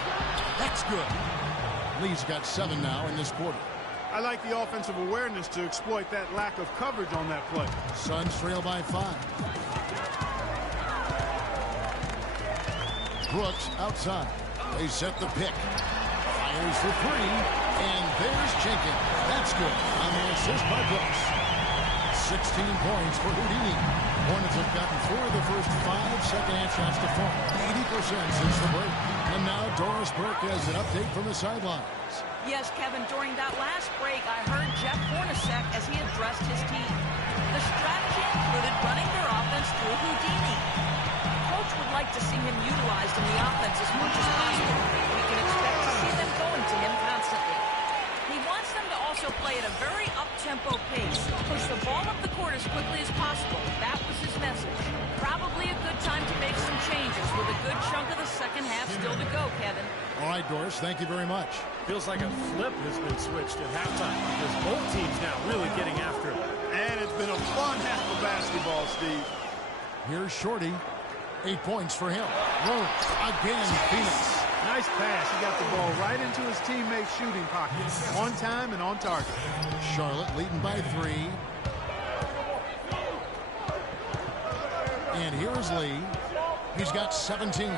That's good. Lee's got 7 now in this quarter. I like the offensive awareness to exploit that lack of coverage on that play. Suns trail by 5. Brooks outside. They set the pick. Fires for 3. And there's Jenkins. That's good on the assist by Brooks. 16 points for Houdini. Hornets have gotten 4 of the first 5 second-half shots to fall. 80% since the break. And now Doris Burke has an update from the sidelines. Yes, Kevin, during that last break, I heard Jeff Hornacek as he addressed his team. The strategy included running their offense through Houdini. Coach would like to see him utilized in the offense as much as possible. We can expect to see them going to him constantly. He wants them to also play at a very up-tempo pace, push the ball up the court as quickly as possible. That was his message. Probably a good time to make some changes with a good chunk of the second half still to go, Kevin. All right, Doris, thank you very much. Feels like a flip has been switched at halftime because both teams now really getting after it. And it's been a fun half of basketball, Steve. Here's Shorty. 8 points for him. Rose again, Phoenix. Nice pass. He got the ball right into his teammate's shooting pocket. On time and on target. Charlotte leading by 3. And here's Lee. He's got 17.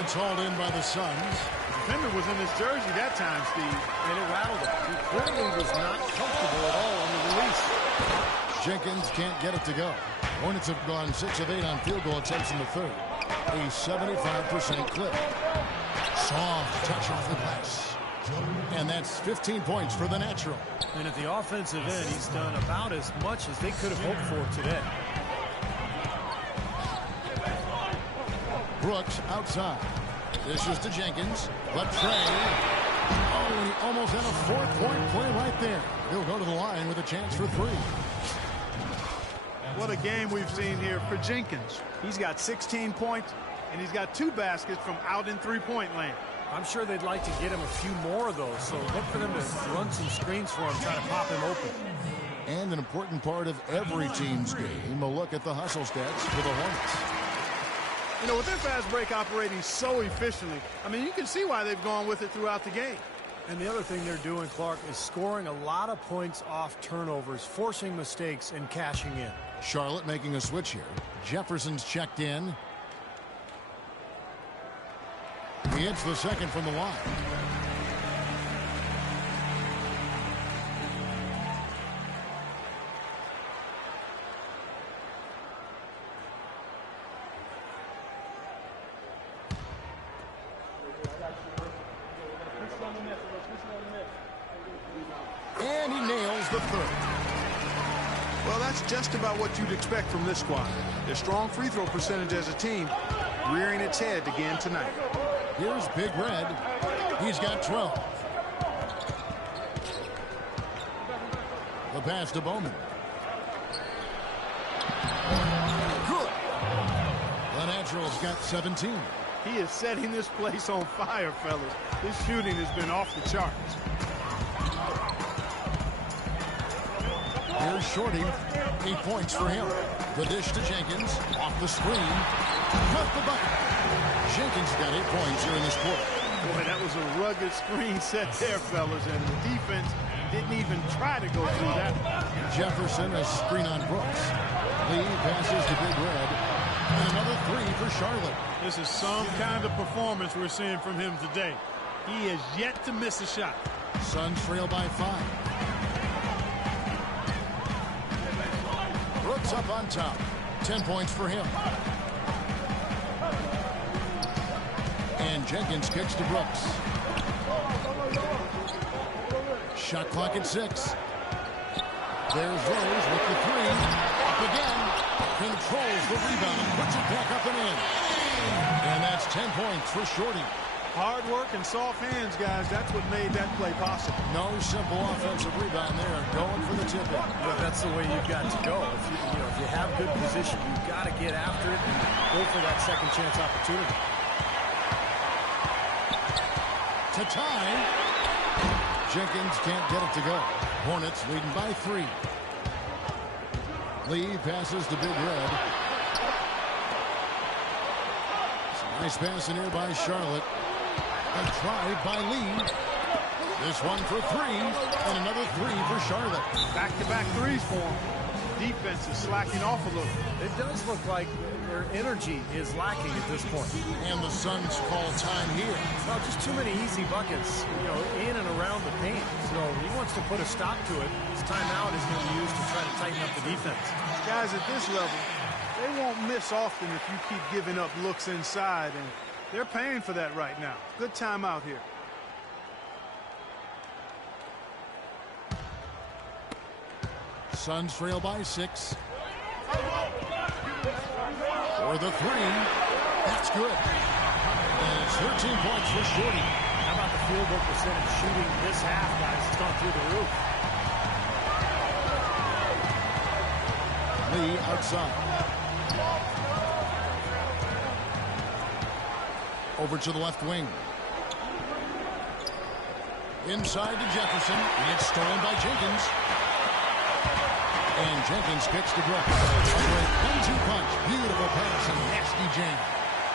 It's hauled in by the Suns. Defender was in his jersey that time, Steve. And it rattled him. He clearly was not comfortable at all on the release. Jenkins can't get it to go. Hornets have gone 6 of 8 on field goal attempts in the third. A 75% clip. Soft touch off the glass. And that's 15 points for the natural. And at the offensive end, he's done about as much as they could have hoped for today. Brooks outside. This is to Jenkins. But Trey. Oh, and he almost had a 4-point play right there. He'll go to the line with a chance for 3. What a game we've seen here for Jenkins. He's got 16 points, and he's got 2 baskets from out in three-point land. I'm sure they'd like to get him a few more of those, so look for them to run some screens for him, try to pop him open. And an important part of every team's game, a look at the hustle stats for the Hornets. You know, with their fast break operating so efficiently, I mean, you can see why they've gone with it throughout the game. And the other thing they're doing, Clark, is scoring a lot of points off turnovers, forcing mistakes, and cashing in. Charlotte making a switch here. Jefferson's checked in. He hits the second from the line. And he nails the third. Well, that's just about what you'd expect from this squad. Their strong free throw percentage as a team rearing its head again tonight. Here's Big Red. He's got 12. The pass to Bowman. Good. The Natural's got 17. He is setting this place on fire, fellas. His shooting has been off the charts. Here's Shorty. 8 points for him. The dish to Jenkins. Off the screen. Cut the bucket. Jenkins got 8 points here in this quarter. Boy, that was a rugged screen set there, fellas, and the defense didn't even try to go through that. Jefferson, a screen on Brooks. Lee passes to Big Red. And another 3 for Charlotte. This is some kind of performance we're seeing from him today. He has yet to miss a shot. Suns trail by 5. Brooks up on top. 10 points for him. And Jenkins kicks to Brooks. Shot clock at 6. There's Rose with the 3. Up again. Controls the rebound. Puts it back up and in. And that's 10 points for Shorty. Hard work and soft hands, guys. That's what made that play possible. No simple offensive rebound there. Going for the tip-in. But that's the way you've got to go. If you have good position, you've got to get after it and go for that second chance opportunity. To tie. Jenkins can't get it to go. Hornets leading by 3. Lee passes to Big Red. Nice pass in here by Charlotte. A try by Lee. This one for 3. And another 3 for Charlotte. Back-to-back threes for him. Defense is slacking off a little. It does look like their energy is lacking at this point. And the Suns call time here. Well, just too many easy buckets, in and around the paint. So he wants to put a stop to it. His timeout is going to be used to try to tighten up the defense. Guys, at this level, They won't miss often if you keep giving up looks inside, and they're paying for that right now. Good timeout here. Suns trail by 6. For the 3. That's good. And it's 13 points for Shorty. How about the field goal percentage shooting this half, guys? It's gone through the roof. Lee outside. Over to the left wing. Inside to Jefferson. It's stolen by Jenkins. And Jenkins kicks to Brooks. A great 1-2 punch. Beautiful pass and nasty jam.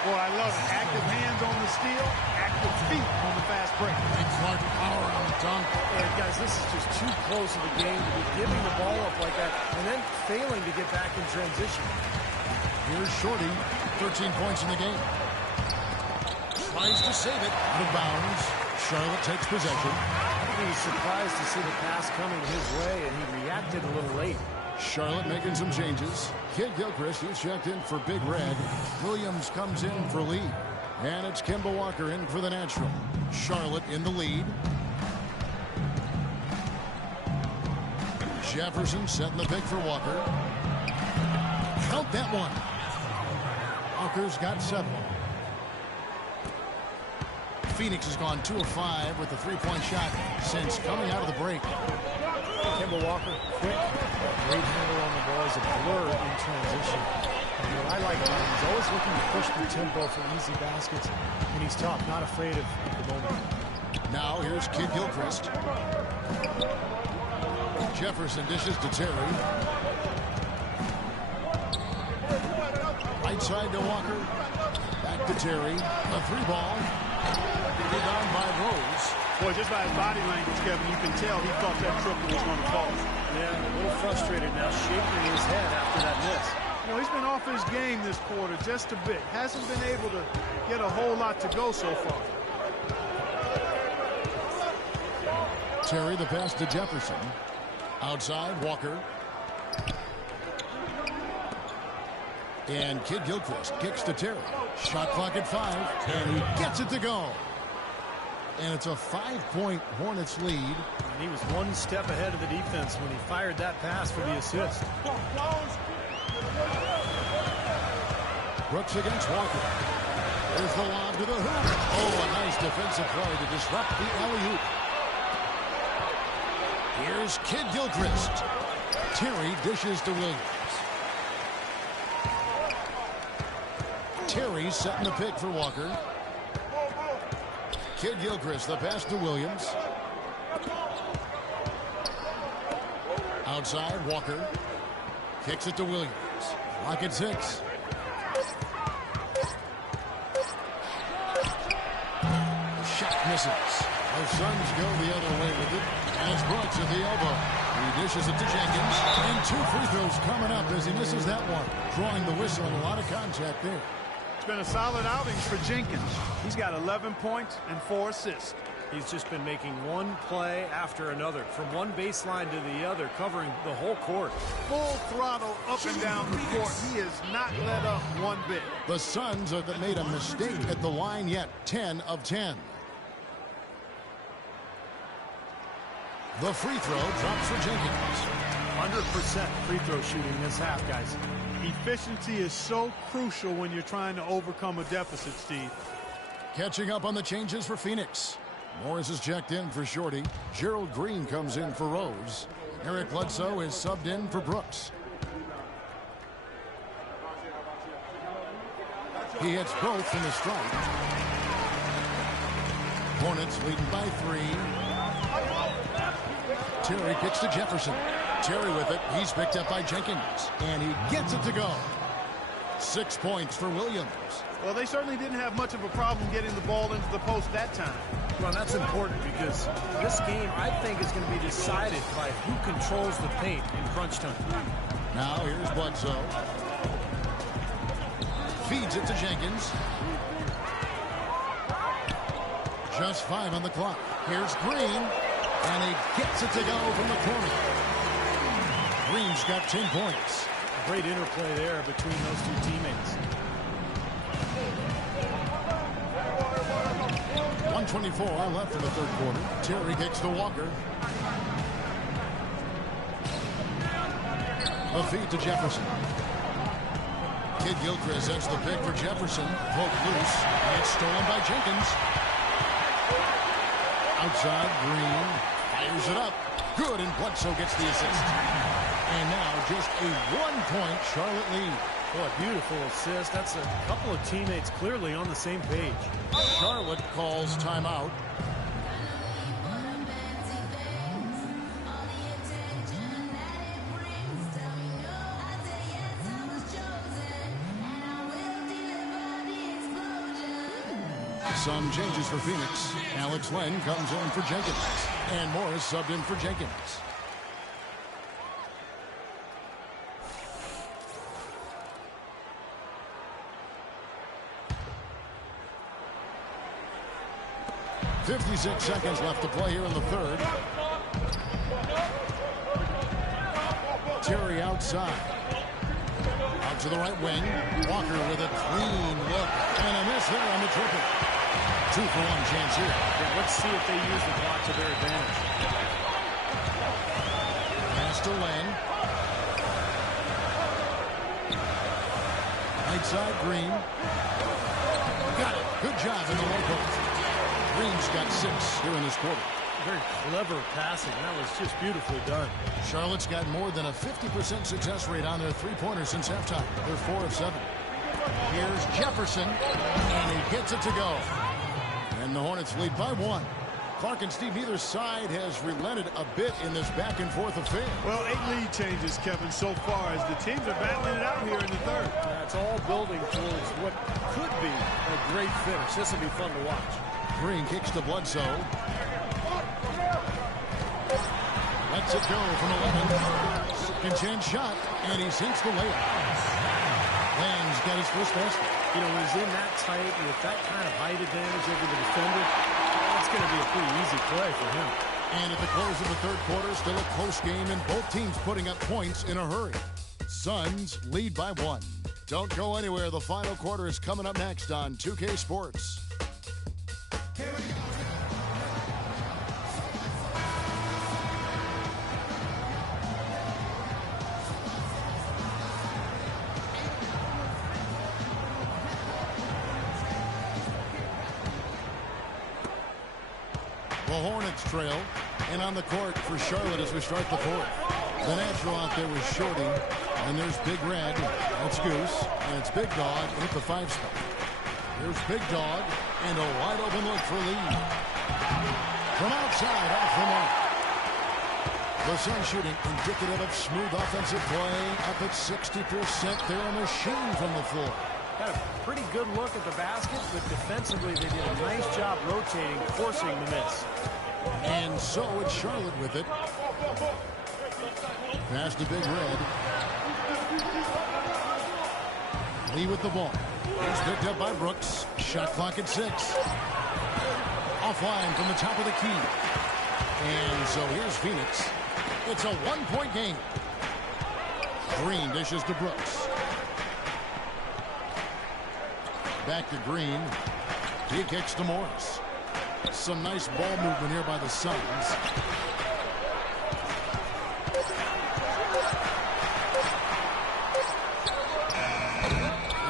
Boy, I love it. Active hands on the steal, active feet on the fast break. And Clark power on the dunk. And guys, this is just too close to the game to be giving the ball up like that and then failing to get back in transition. Here's Shorty. 13 points in the game. Tries to save it. Out of bounds. Charlotte takes possession. I think he was surprised to see the pass coming his way, and he reacted a little late. Charlotte making some changes. Kid Gilchrist, he's checked in for Big Red. Williams comes in for Lee. And it's Kemba Walker in for the natural. Charlotte in the lead. Jefferson setting the pick for Walker. Count that one. Walker's got 7. Phoenix has gone 2 of 5 with a 3-point shot since coming out of the break. Kemba Walker, quick, great handle on the ball, is a blur in transition. And what I like about him, he's always looking to push the tempo for easy baskets, and he's tough, not afraid of the moment. Now here's Kid Gilchrist. Jefferson dishes to Terry. Right side to Walker. Back to Terry. A 3-ball. Rebound by Rose. Boy, just by his body language, Kevin, you can tell he thought that triple was going to fall. Yeah, a little frustrated now, shaking his head after that miss. You know, he's been off his game this quarter just a bit. Hasn't been able to get a whole lot to go so far. Terry, the pass to Jefferson. Outside, Walker. And Kid Gilchrist kicks to Terry. Shot clock at 5, and he gets it to go. And it's a 5-point Hornets lead. And he was one step ahead of the defense when he fired that pass for the assist. Brooks against Walker. There's the lob to the hoop. Oh, a nice defensive play to disrupt the alley-oop. Here's Kid Gilchrist. Terry dishes to Williams. Terry setting the pick for Walker. Kid Gilchrist, the pass to Williams. Outside, Walker. Kicks it to Williams. Lock at 6. Shot misses. The Suns go the other way with it. And it's Brooks at the elbow. He dishes it to Jenkins. And 2 free throws coming up as he misses that one. Drawing the whistle and a lot of contact there. It's been a solid outing for Jenkins. He's got 11 points and 4 assists. He's just been making one play after another, from one baseline to the other, covering the whole court. Full throttle up and down the court. He has not let up one bit. The Suns have made a mistake at the line yet. 10 of 10. The free throw drops for Jenkins. 100% free throw shooting this half, guys. Efficiency is so crucial when you're trying to overcome a deficit, Steve. Catching up on the changes for Phoenix. Morris is checked in for Shorty. Gerald Green comes in for Rose. Eric Bledsoe is subbed in for Brooks. He hits both from the strike. Hornets leading by 3. Terry kicks to Jefferson. Terry with it. He's picked up by Jenkins. And he gets it to go. 6 points for Williams. Well, they certainly didn't have much of a problem getting the ball into the post that time. Well, that's important because this game, I think, is going to be decided by who controls the paint in crunch time. Now here's Bledsoe. Feeds it to Jenkins. Just 5 on the clock. Here's Green. And he gets it to go from the corner. Green's got 10 points. Great interplay there between those two teammates. 1:24 left in the third quarter. Terry kicks to Walker. The feed to Jefferson. Kid Gilchrist sets the pick for Jefferson. Poked loose. And it's stolen by Jenkins. Outside, Green fires it up. Good, and Bledsoe gets the assist. And now just a 1-point Charlotte lead. Boy, beautiful assist. That's a couple of teammates clearly on the same page. Charlotte calls timeout. Some changes for Phoenix. Alex Len comes in for Jenkins. And Morris subbed in for Jenkins. .56 seconds left to play here in the third. Terry outside. Out to the right wing. Walker with a clean look. And a miss there on the triple. 2-for-1 chance here. Yeah, let's see if they use the clock to their advantage. Pass to Lang. Right side, Green. Got it. Good job in the low post. Green's got 6 here in this quarter. Very clever passing. That was just beautifully done. Charlotte's got more than a 50% success rate on their three-pointers since halftime. They're 4 of 7. Here's Jefferson, and he gets it to go. And the Hornets lead by 1. Clark and Steve, neither side has relented a bit in this back-and-forth affair. Well, 8 lead changes, Kevin, so far as the teams are battling it out here in the third. That's all building towards what could be a great finish. This will be fun to watch. Green kicks to Bledsoe. Lets it go from 11. Second chance shot, and he sinks the layup. Lang's got his first basket. You know, when he's in that tight with that kind of height advantage over the defender, it's going to be a pretty easy play for him. And at the close of the third quarter, still a close game, and both teams putting up points in a hurry. Suns lead by 1. Don't go anywhere. The final quarter is coming up next on 2K Sports. Here we go. The Hornets trail, and on the court for Charlotte as we start the fourth. The natural out there was Shorty, and there's Big Red. That's Goose, and it's Big Dog at the 5 spot. Here's Big Dog, and a wide open look for Lee. From outside, off the mark. The Suns shooting indicative of smooth offensive play, up at 60%. They're a machine from the floor. Had a pretty good look at the basket, but defensively they did a nice job rotating, forcing the miss. And so it's Charlotte with it. Pass to Big Red. Lee with the ball. It's picked up by Brooks. Shot clock at 6. Offline from the top of the key. And so here's Phoenix. It's a 1-point game. Green dishes to Brooks. Back to Green. He kicks to Morris. Some nice ball movement here by the Suns.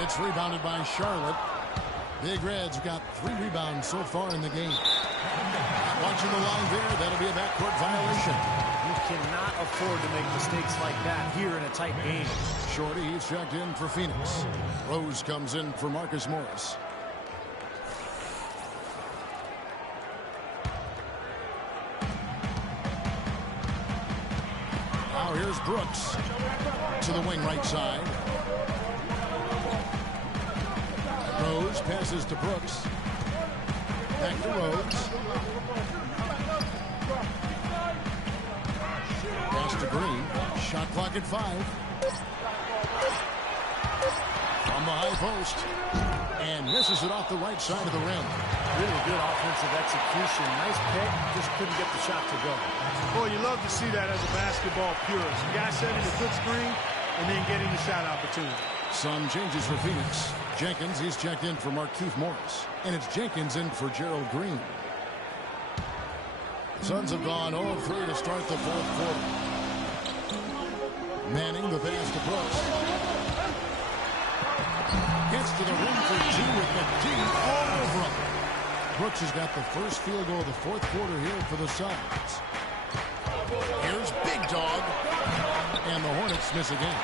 It's rebounded by Charlotte. Big Red's got 3 rebounds so far in the game. Watching the line there, that'll be a backcourt violation. You cannot afford to make mistakes like that here in a tight game. Shorty, he's checked in for Phoenix. Rose comes in for Marcus Morris. Now here's Brooks to the wing right side. Rose passes to Brooks. Back to Rose. Pass to Green. Shot clock at 5. From the high post. And misses it off the right side of the rim. Really good offensive execution. Nice pick. Just couldn't get the shot to go. Boy, you love to see that as a basketball purist. The guy setting a good screen, and then getting the shot opportunity. Some changes for Phoenix. Jenkins, he's checked in for Markieff Morris. And it's Jenkins in for Gerald Green. Suns have gone 0-3 to start the fourth quarter. Manning, the pass to Brooks. Gets to the rim for two with McGee all over him. Brooks has got the first field goal of the fourth quarter here for the Suns. Here's Big Dog. And the Hornets miss again.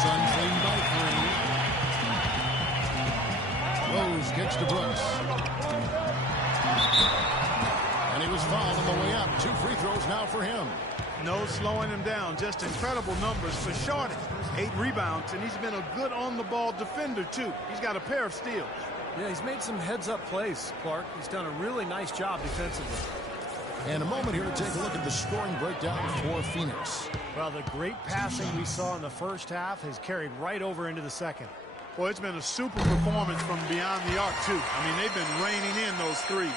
Suns leading by 3. Rose kicks to Brooks. And he was fouled on the way up. 2 free throws now for him. No slowing him down. Just incredible numbers for Shorty. 8 rebounds, and he's been a good on-the-ball defender, too. He's got a pair of steals. Yeah, he's made some heads-up plays, Clark. He's done a really nice job defensively. And a moment here to take a look at the scoring breakdown for Phoenix. Well, the great passing we saw in the first half has carried right over into the second. Well, it's been a super performance from beyond the arc, too. I mean, they've been raining in those threes.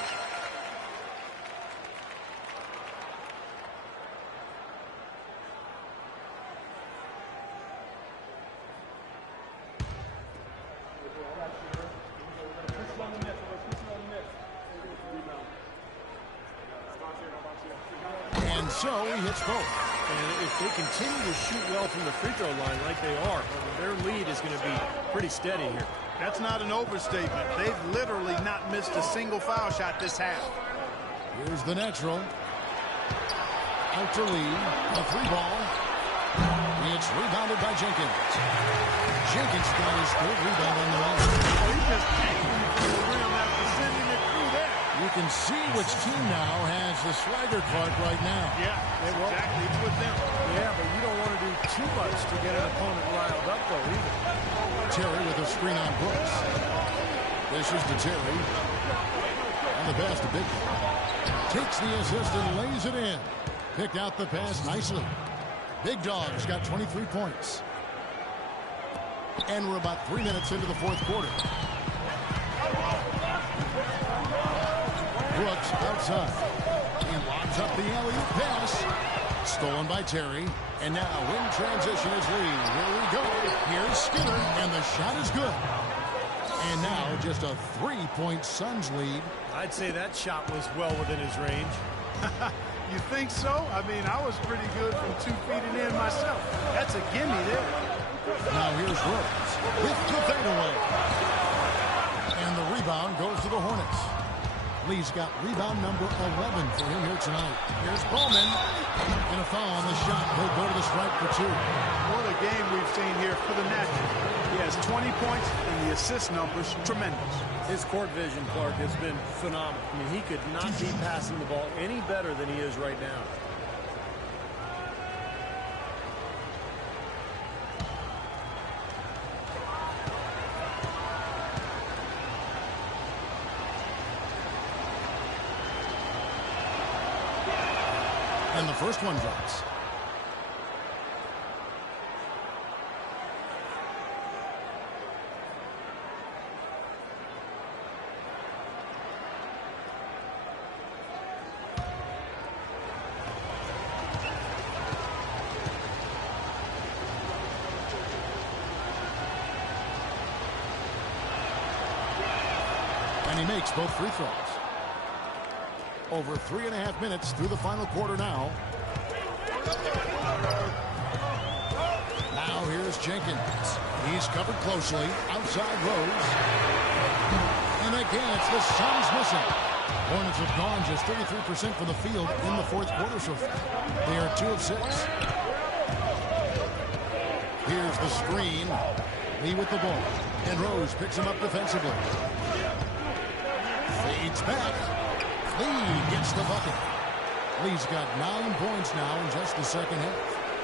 So he hits both. And if they continue to shoot well from the free throw line like they are, their lead is going to be pretty steady here. That's not an overstatement. They've literally not missed a single foul shot this half. Here's the natural. Out to Lee. A 3-ball. It's rebounded by Jenkins. Jenkins got his 3rd rebound on the line. He just tanked him from the rim after sending it through there. You can see which team now has the swagger card right now. Yeah, exactly. It's with them. Yeah, but you don't want to do too much to get an opponent riled up, though, either. Terry with a screen on Brooks. Dishes to Terry. And the pass to Big Dog. Takes the assist and lays it in. Picked out the pass nicely. Big Dog's got 23 points. And we're about 3 minutes into the fourth quarter. Brooks outside. He lobs up the alley-oop pass. Stolen by Terry. And now in transition is Lee. Here we go. Here's Skinner. And the shot is good. And now just a 3-point Suns lead. I'd say that shot was well within his range. You think so? I mean, I was pretty good from 2 feet and in myself. That's a gimme there. Now here's Rose with the fadeaway. And the rebound goes to the Hornets. Lee's got rebound number 11 for him here tonight. Here's Bowman. And a foul on the shot. He'll go to the stripe for 2. What a game we've seen here for the Natural. He has 20 points, and the assist numbers tremendous. His court vision, Clark, has been phenomenal. I mean, he could not be passing the ball any better than he is right now. And the first one drops. And he makes both free throws. Over 3.5 minutes through the final quarter now. Now here's Jenkins. He's covered closely. Outside Rose. And again, it's the Suns missing. Hornets have gone just 33% from the field in the fourth quarter so far. They are 2 of 6. Here's the screen. Lee with the ball. And Rose picks him up defensively. Fades back. Lee gets the bucket. Lee's got 9 points now in just the second half.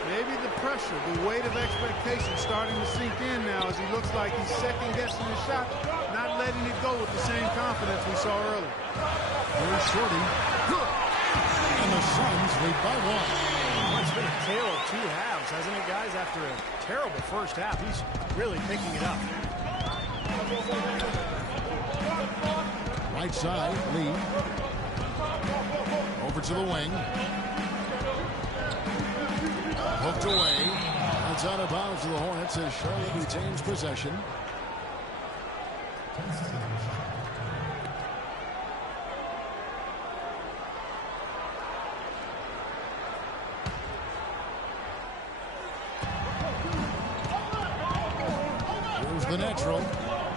Maybe the pressure, the weight of expectation starting to sink in now as he looks like he's second-guessing his shot, not letting it go with the same confidence we saw earlier. Here's Shorty. Good. And the Suns lead by 1. Well, it's been a tale of 2 halves, hasn't it, guys? After a terrible first half, he's really picking it up. Right side, Lee. Over to the wing. Hooked away. A It's out of bounds to the Hornets as Charlotte retains possession. Here's the natural.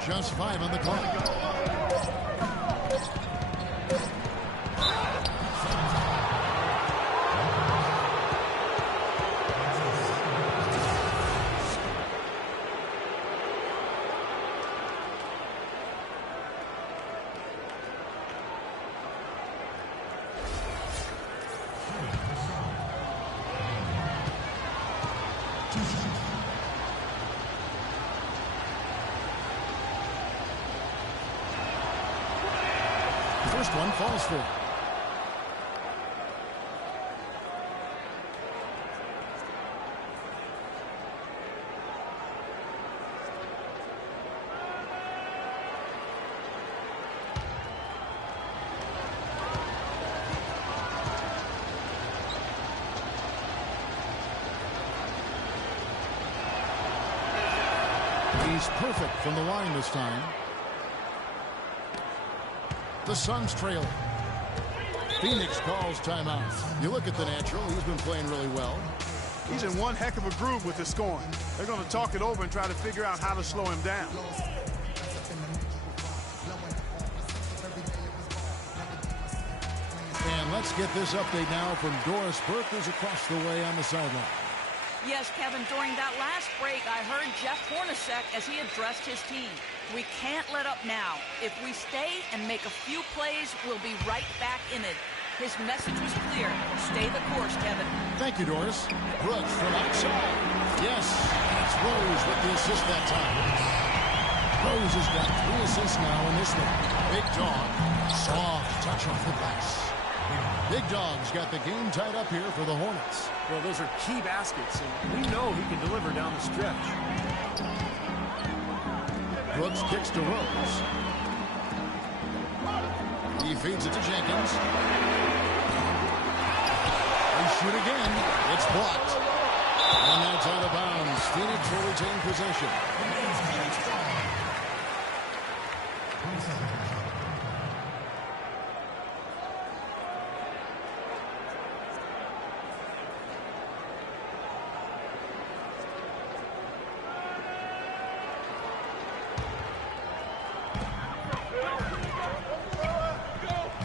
Just 5 on the clock. First one falls for. He's perfect from the line this time. The Suns trail. Phoenix calls timeout. You look at the natural. He's been playing really well. He's in one heck of a groove with his scoring. They're going to talk it over and try to figure out how to slow him down. And let's get this update now from Doris Burke, who's across the way on the sideline. Yes, Kevin, during that last break, I heard Jeff Hornacek as he addressed his team. We can't let up now. If we stay and make a few plays, we'll be right back in it. His message was clear. Stay the course, Kevin. Thank you, Doris. Brooks from outside. Yes, and it's Rose with the assist that time. Rose has got 3 assists now in this one. Big Dog. Soft touch off the glass. Big Dog's got the game tied up here for the Hornets. Well, those are key baskets, and we know he can deliver down the stretch. Brooks kicks to Rose. He feeds it to Jenkins. They shoot again. It's blocked. And that's out of bounds. Phoenix will retain possession.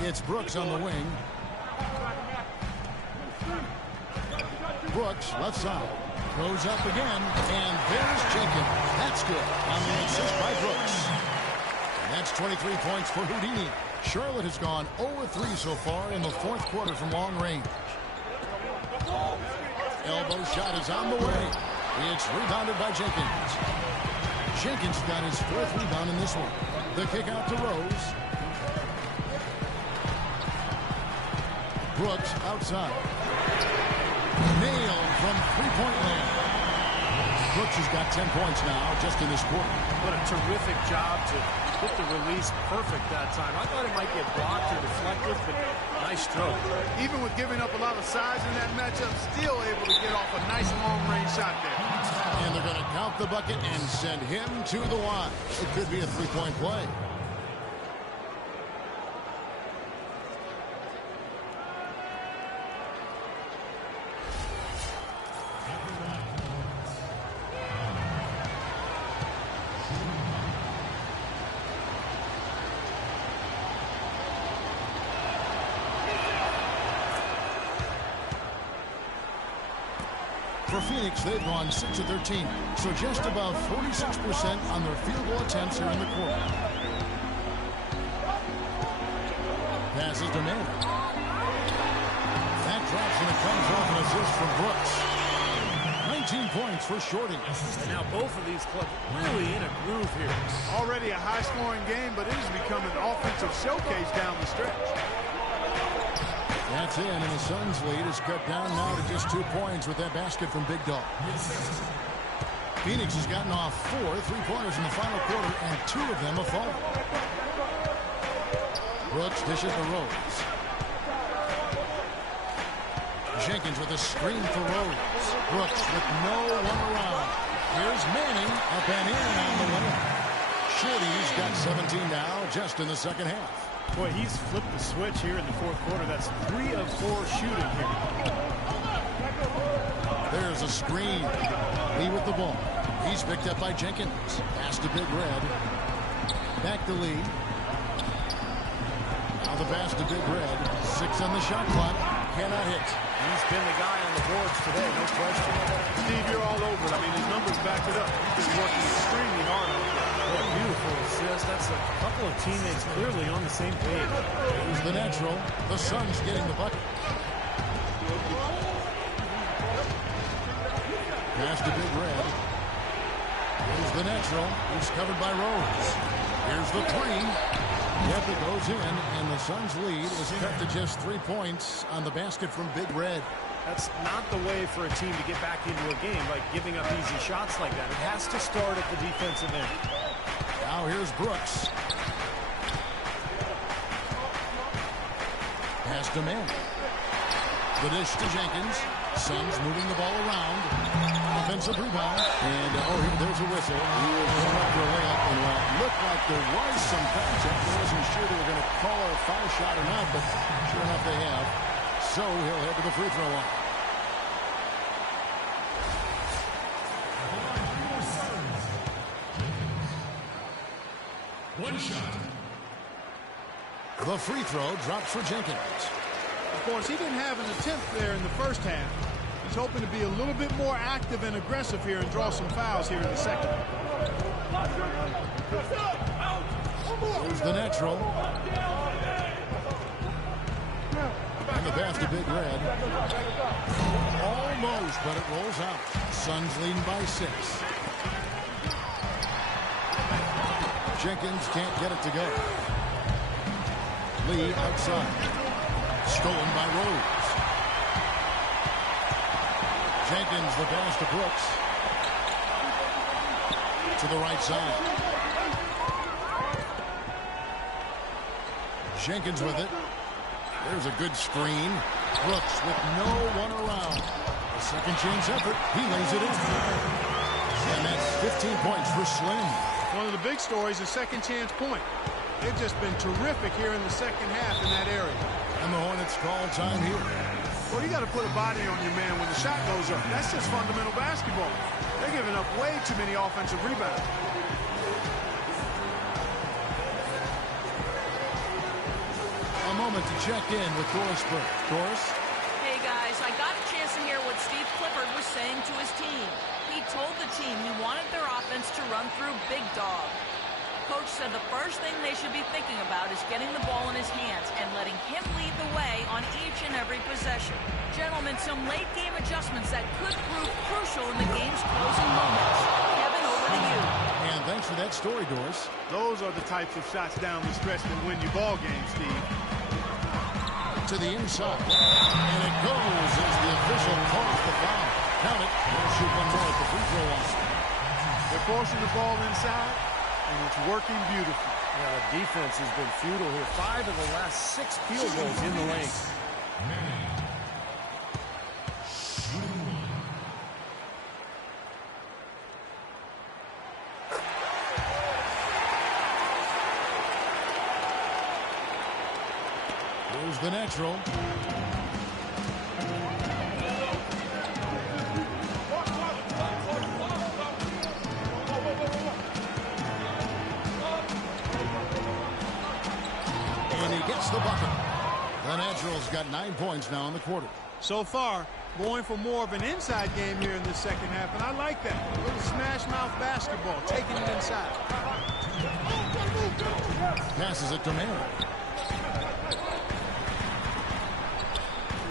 It's Brooks on the wing. Brooks, left side. Throws up again. And there's Jenkins. That's good on the assist by Brooks. And that's 23 points for Houdini. Charlotte has gone 0-3 so far in the 4th quarter from long range. Elbow shot is on the way. It's rebounded by Jenkins. Jenkins got his 4th rebound in this one. The kick out to Rose. Brooks outside. Nailed from three-point land. Brooks has got 10 points now just in this quarter. What a terrific job to get the release perfect that time. I thought it might get blocked or deflected, but nice stroke. Even with giving up a lot of size in that matchup, still able to get off a nice long-range shot there. And they're going to count the bucket and send him to the line. It could be a three-point play. For Phoenix, they've gone 6 of 13, so just about 46% on their field goal attempts here in the quarter. Passes to Mann. That drops and it comes off an assist from Brooks. 19 points for Shorty. And now both of these clubs really in a groove here. Already a high-scoring game, but it has become an offensive showcase down the stretch. That's in, and the Suns' lead is cut down now to just 2 points with that basket from Big Dog. Phoenix has gotten off 4 3-pointers in the final quarter, and 2 of them have fallen. Brooks dishes to Rose. Jenkins with a screen for Rose. Brooks with no one around. Here's Manning up and in on the win. Shorty's got 17 now just in the second half. Boy, he's flipped the switch here in the fourth quarter. That's 3 of 4 shooting here. There's a screen. Lee with the ball. He's picked up by Jenkins. Pass to Big Red. Back to Lee. Now the pass to Big Red. 6 on the shot clock. Cannot hit. He's been the guy on the boards today, no question. Steve, you're all over it. I mean, his numbers back it up. He's been working extremely hard on it. What a beautiful assist. That's a couple of teammates clearly on the same page. Here's the natural. The Suns getting the bucket. Pass to Big Red. Here's the natural. He's covered by Rose. Here's the three. Yep, it goes in, and the Suns' lead is cut to just 3 points on the basket from Big Red. That's not the way for a team to get back into a game, like giving up easy shots like that. It has to start at the defensive end. Now here's Brooks. Pass to Manning. The dish to Jenkins. Suns moving the ball around. Offensive rebound. And, there's a whistle. He was going up for a layup. And while it looked like there was some contact, I wasn't sure they were going to call a foul shot or not, but sure enough they have. So he'll head to the free throw line. One shot. The free throw dropped for Jenkins. Of course, he didn't have an attempt there in the first half. He's hoping to be a little bit more active and aggressive here and draw some fouls here in the second. Here's the natural. And the pass to Big Red. Almost, but it rolls out. Suns leading by 6. Jenkins can't get it to go. Lee outside. Stolen by Rose. Jenkins, the pass to Brooks. To the right side. Jenkins with it. There's a good screen. Brooks with no one around. A second chance effort. He lays it in. And that's 15 points for Slim. One of the big stories is second chance point. They've just been terrific here in the second half in that area. And the Hornets call time here. Well, you got to put a body on your man when the shot goes up. That's just fundamental basketball. They're giving up way too many offensive rebounds. A moment to check in with Doris Burke. Doris? Hey, guys, I got a chance to hear what Steve Clifford was saying to his team. He told the team he wanted their offense to run through Big Dog. Coach said the first thing they should be thinking about is getting the ball in his hands and letting him lead the way on each and every possession. Gentlemen, some late-game adjustments that could prove crucial in the game's closing moments. Kevin, over to you. And thanks for that story, Doris. Those are the types of shots down the stretch that win you ball games, Steve. To the inside. And it goes as the official calls the foul. Count it. We'll shoot one more at the free throw line. They're forcing the ball inside, and it's working beautifully. The defense has been futile here. 5 of the last 6 field goals in the lane. Here's the natural. The bucket. The Natural's got 9 points now in the quarter. So far, going for more of an inside game here in the second half, and I like that. A little smash mouth basketball, taking it inside. Passes it to Manning.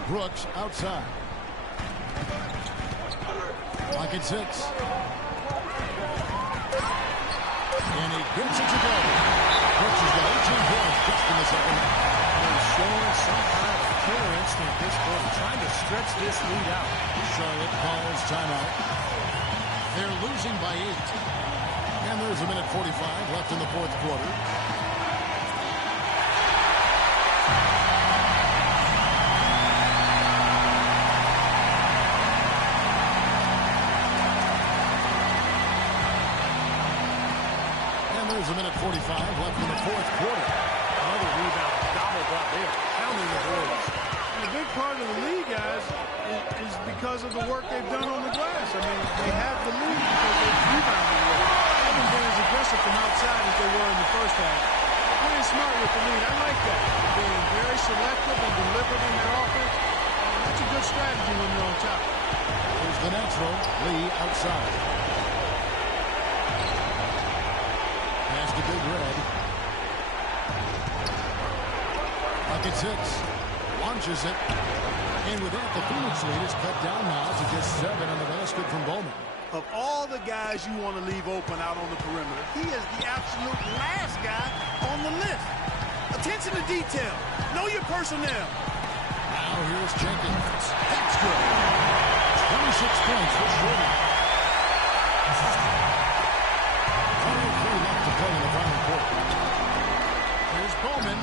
Brooks outside. Clock at 6. And he gets it to go. Brooks has got 18 points just in the second half. They're showing some kind of killer instinct this quarter, trying to stretch this lead out. Charlotte calls timeout. They're losing by 8. And there's a minute 45 left in the fourth quarter. And there's a minute 45 left in the fourth quarter. Another rebound gobbled up. They are pounding the boards. And a big part of the lead, guys, is because of the work they've done on the glass. I mean, they have the lead because they've rebounded well. They haven't been as aggressive from outside as they were in the first half. They're playing smart with the lead. I like that. They're being very selective and deliberate in their offense. That's a good strategy when you're on top. Here's the natural. Lee outside. Pass to Big Red. Buckets hits. Launches it. And with that, the Phoenix lead is cut down now to just 7 on the basket from Bowman. Of all the guys you want to leave open out on the perimeter, he is the absolute last guy on the list. Attention to detail. Know your personnel. Now here's Jenkins. That's good. 26 points for Shorty. 23 left to play in the final quarter. Here's Bowman.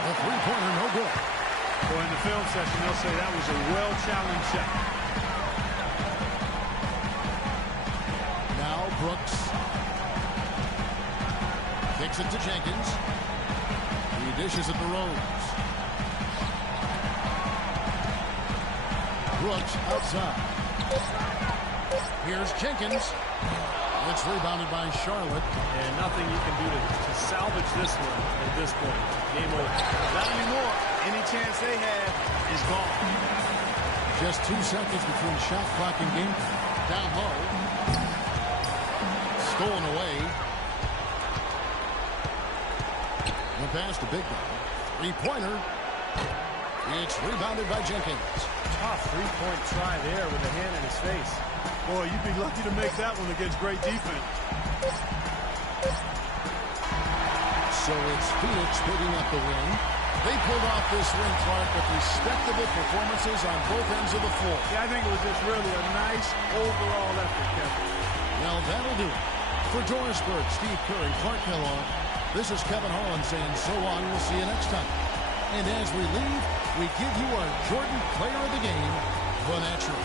A three-pointer, no good. Boy, in the film session, they'll say that was a well-challenged shot. Now Brooks. Kicks it to Jenkins. He dishes it to Rose. Brooks outside. Here's Jenkins. It's rebounded by Charlotte. And nothing you can do to salvage this one at this point. Game over. Not anymore. Any chance they have is gone. Just 2 seconds between shot clock and game time. Down low. Stolen away. The pass to Big Man. Three-pointer. It's rebounded by Jenkins. Tough three-point try there with a hand in his face. Boy, you'd be lucky to make that one against great defense. So it's Phoenix picking up the win. They pulled off this win, Clark, with respectable performances on both ends of the floor. Yeah, I think it was just really a nice overall effort, Kevin. Well, that'll do it. For Doris Burke, Steve Kerr, and Clark Kellogg, this is Kevin Harlan saying so long. We'll see you next time. And as we leave, we give you our Jordan Player of the Game, the Natural.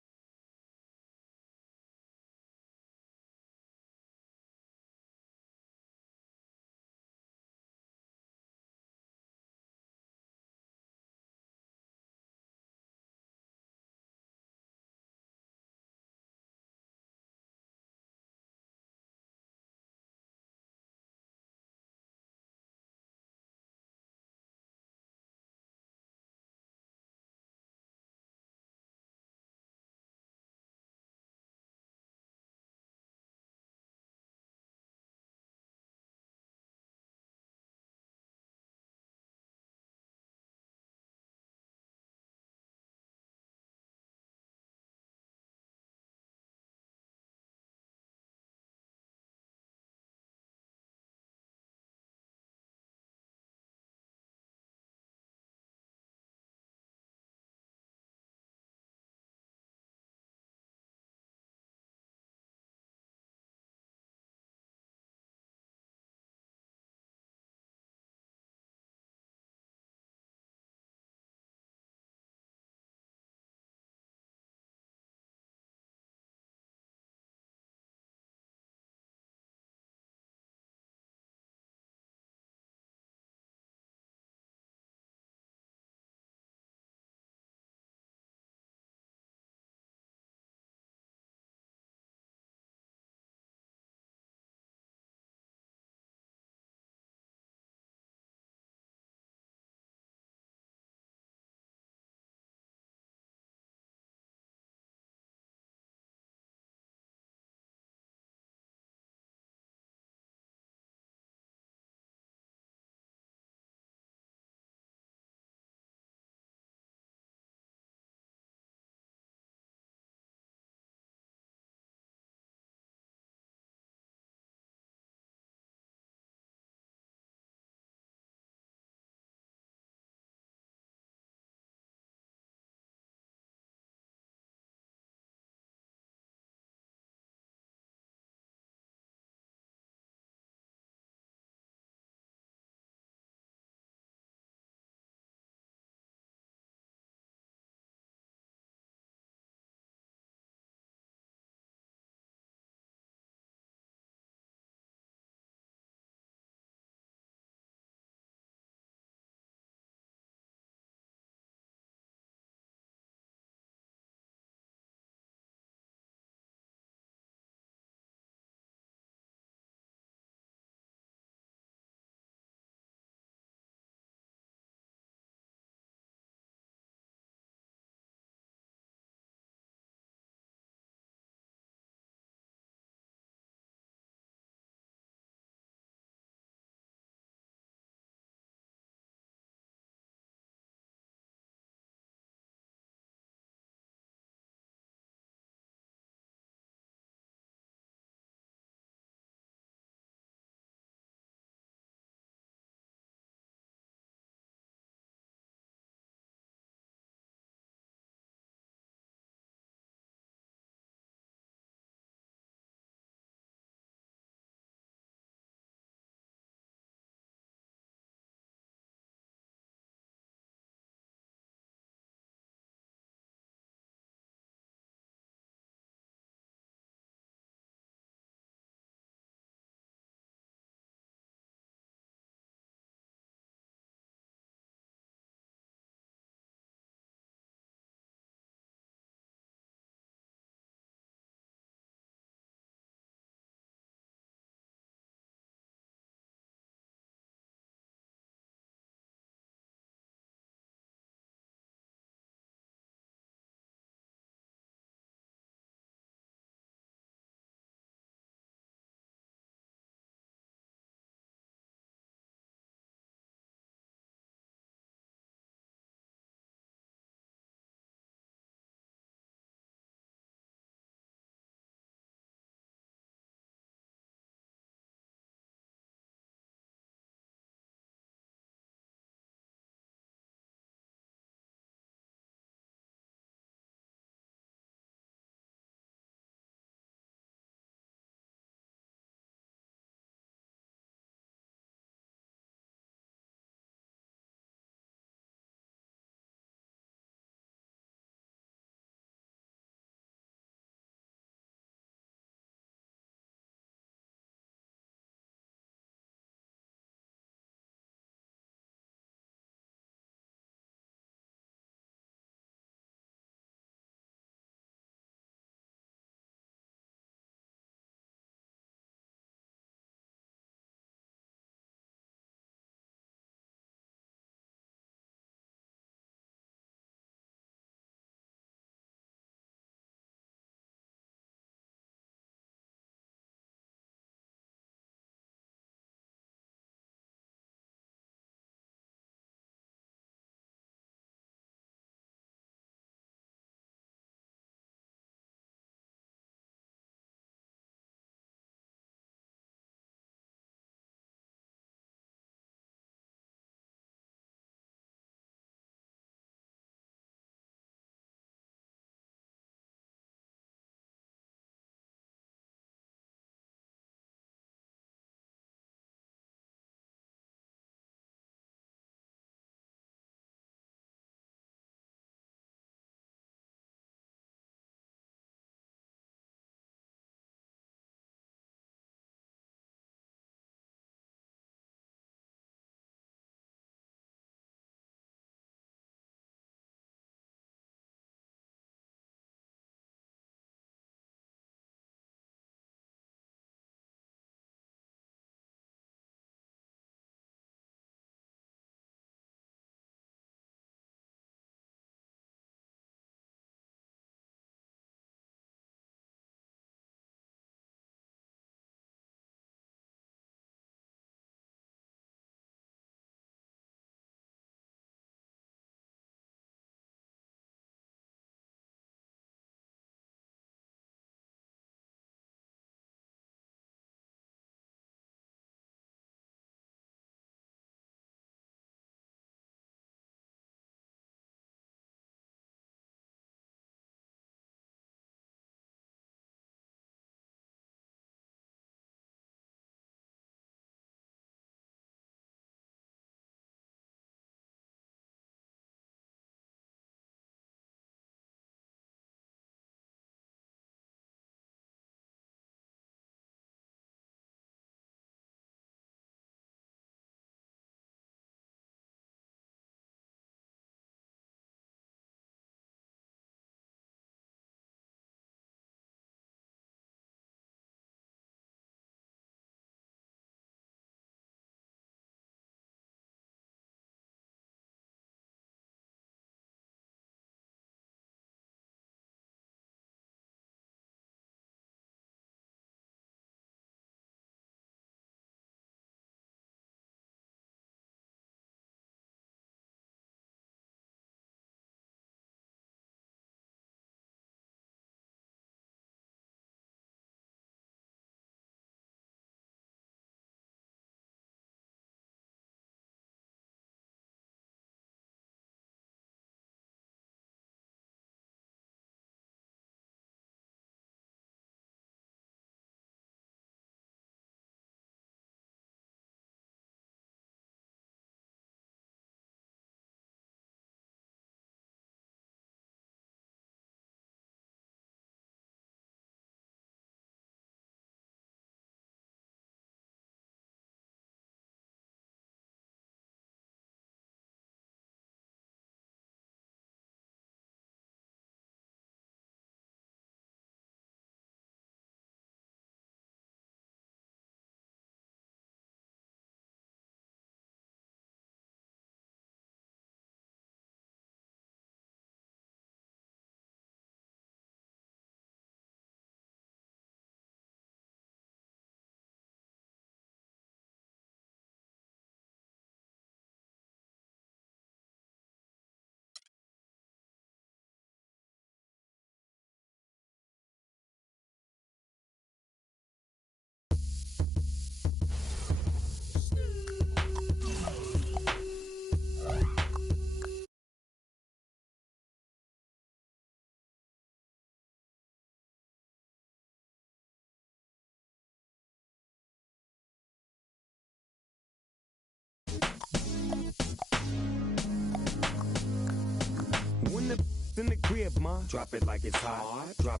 crib, ma. Drop it like it's hot. Drop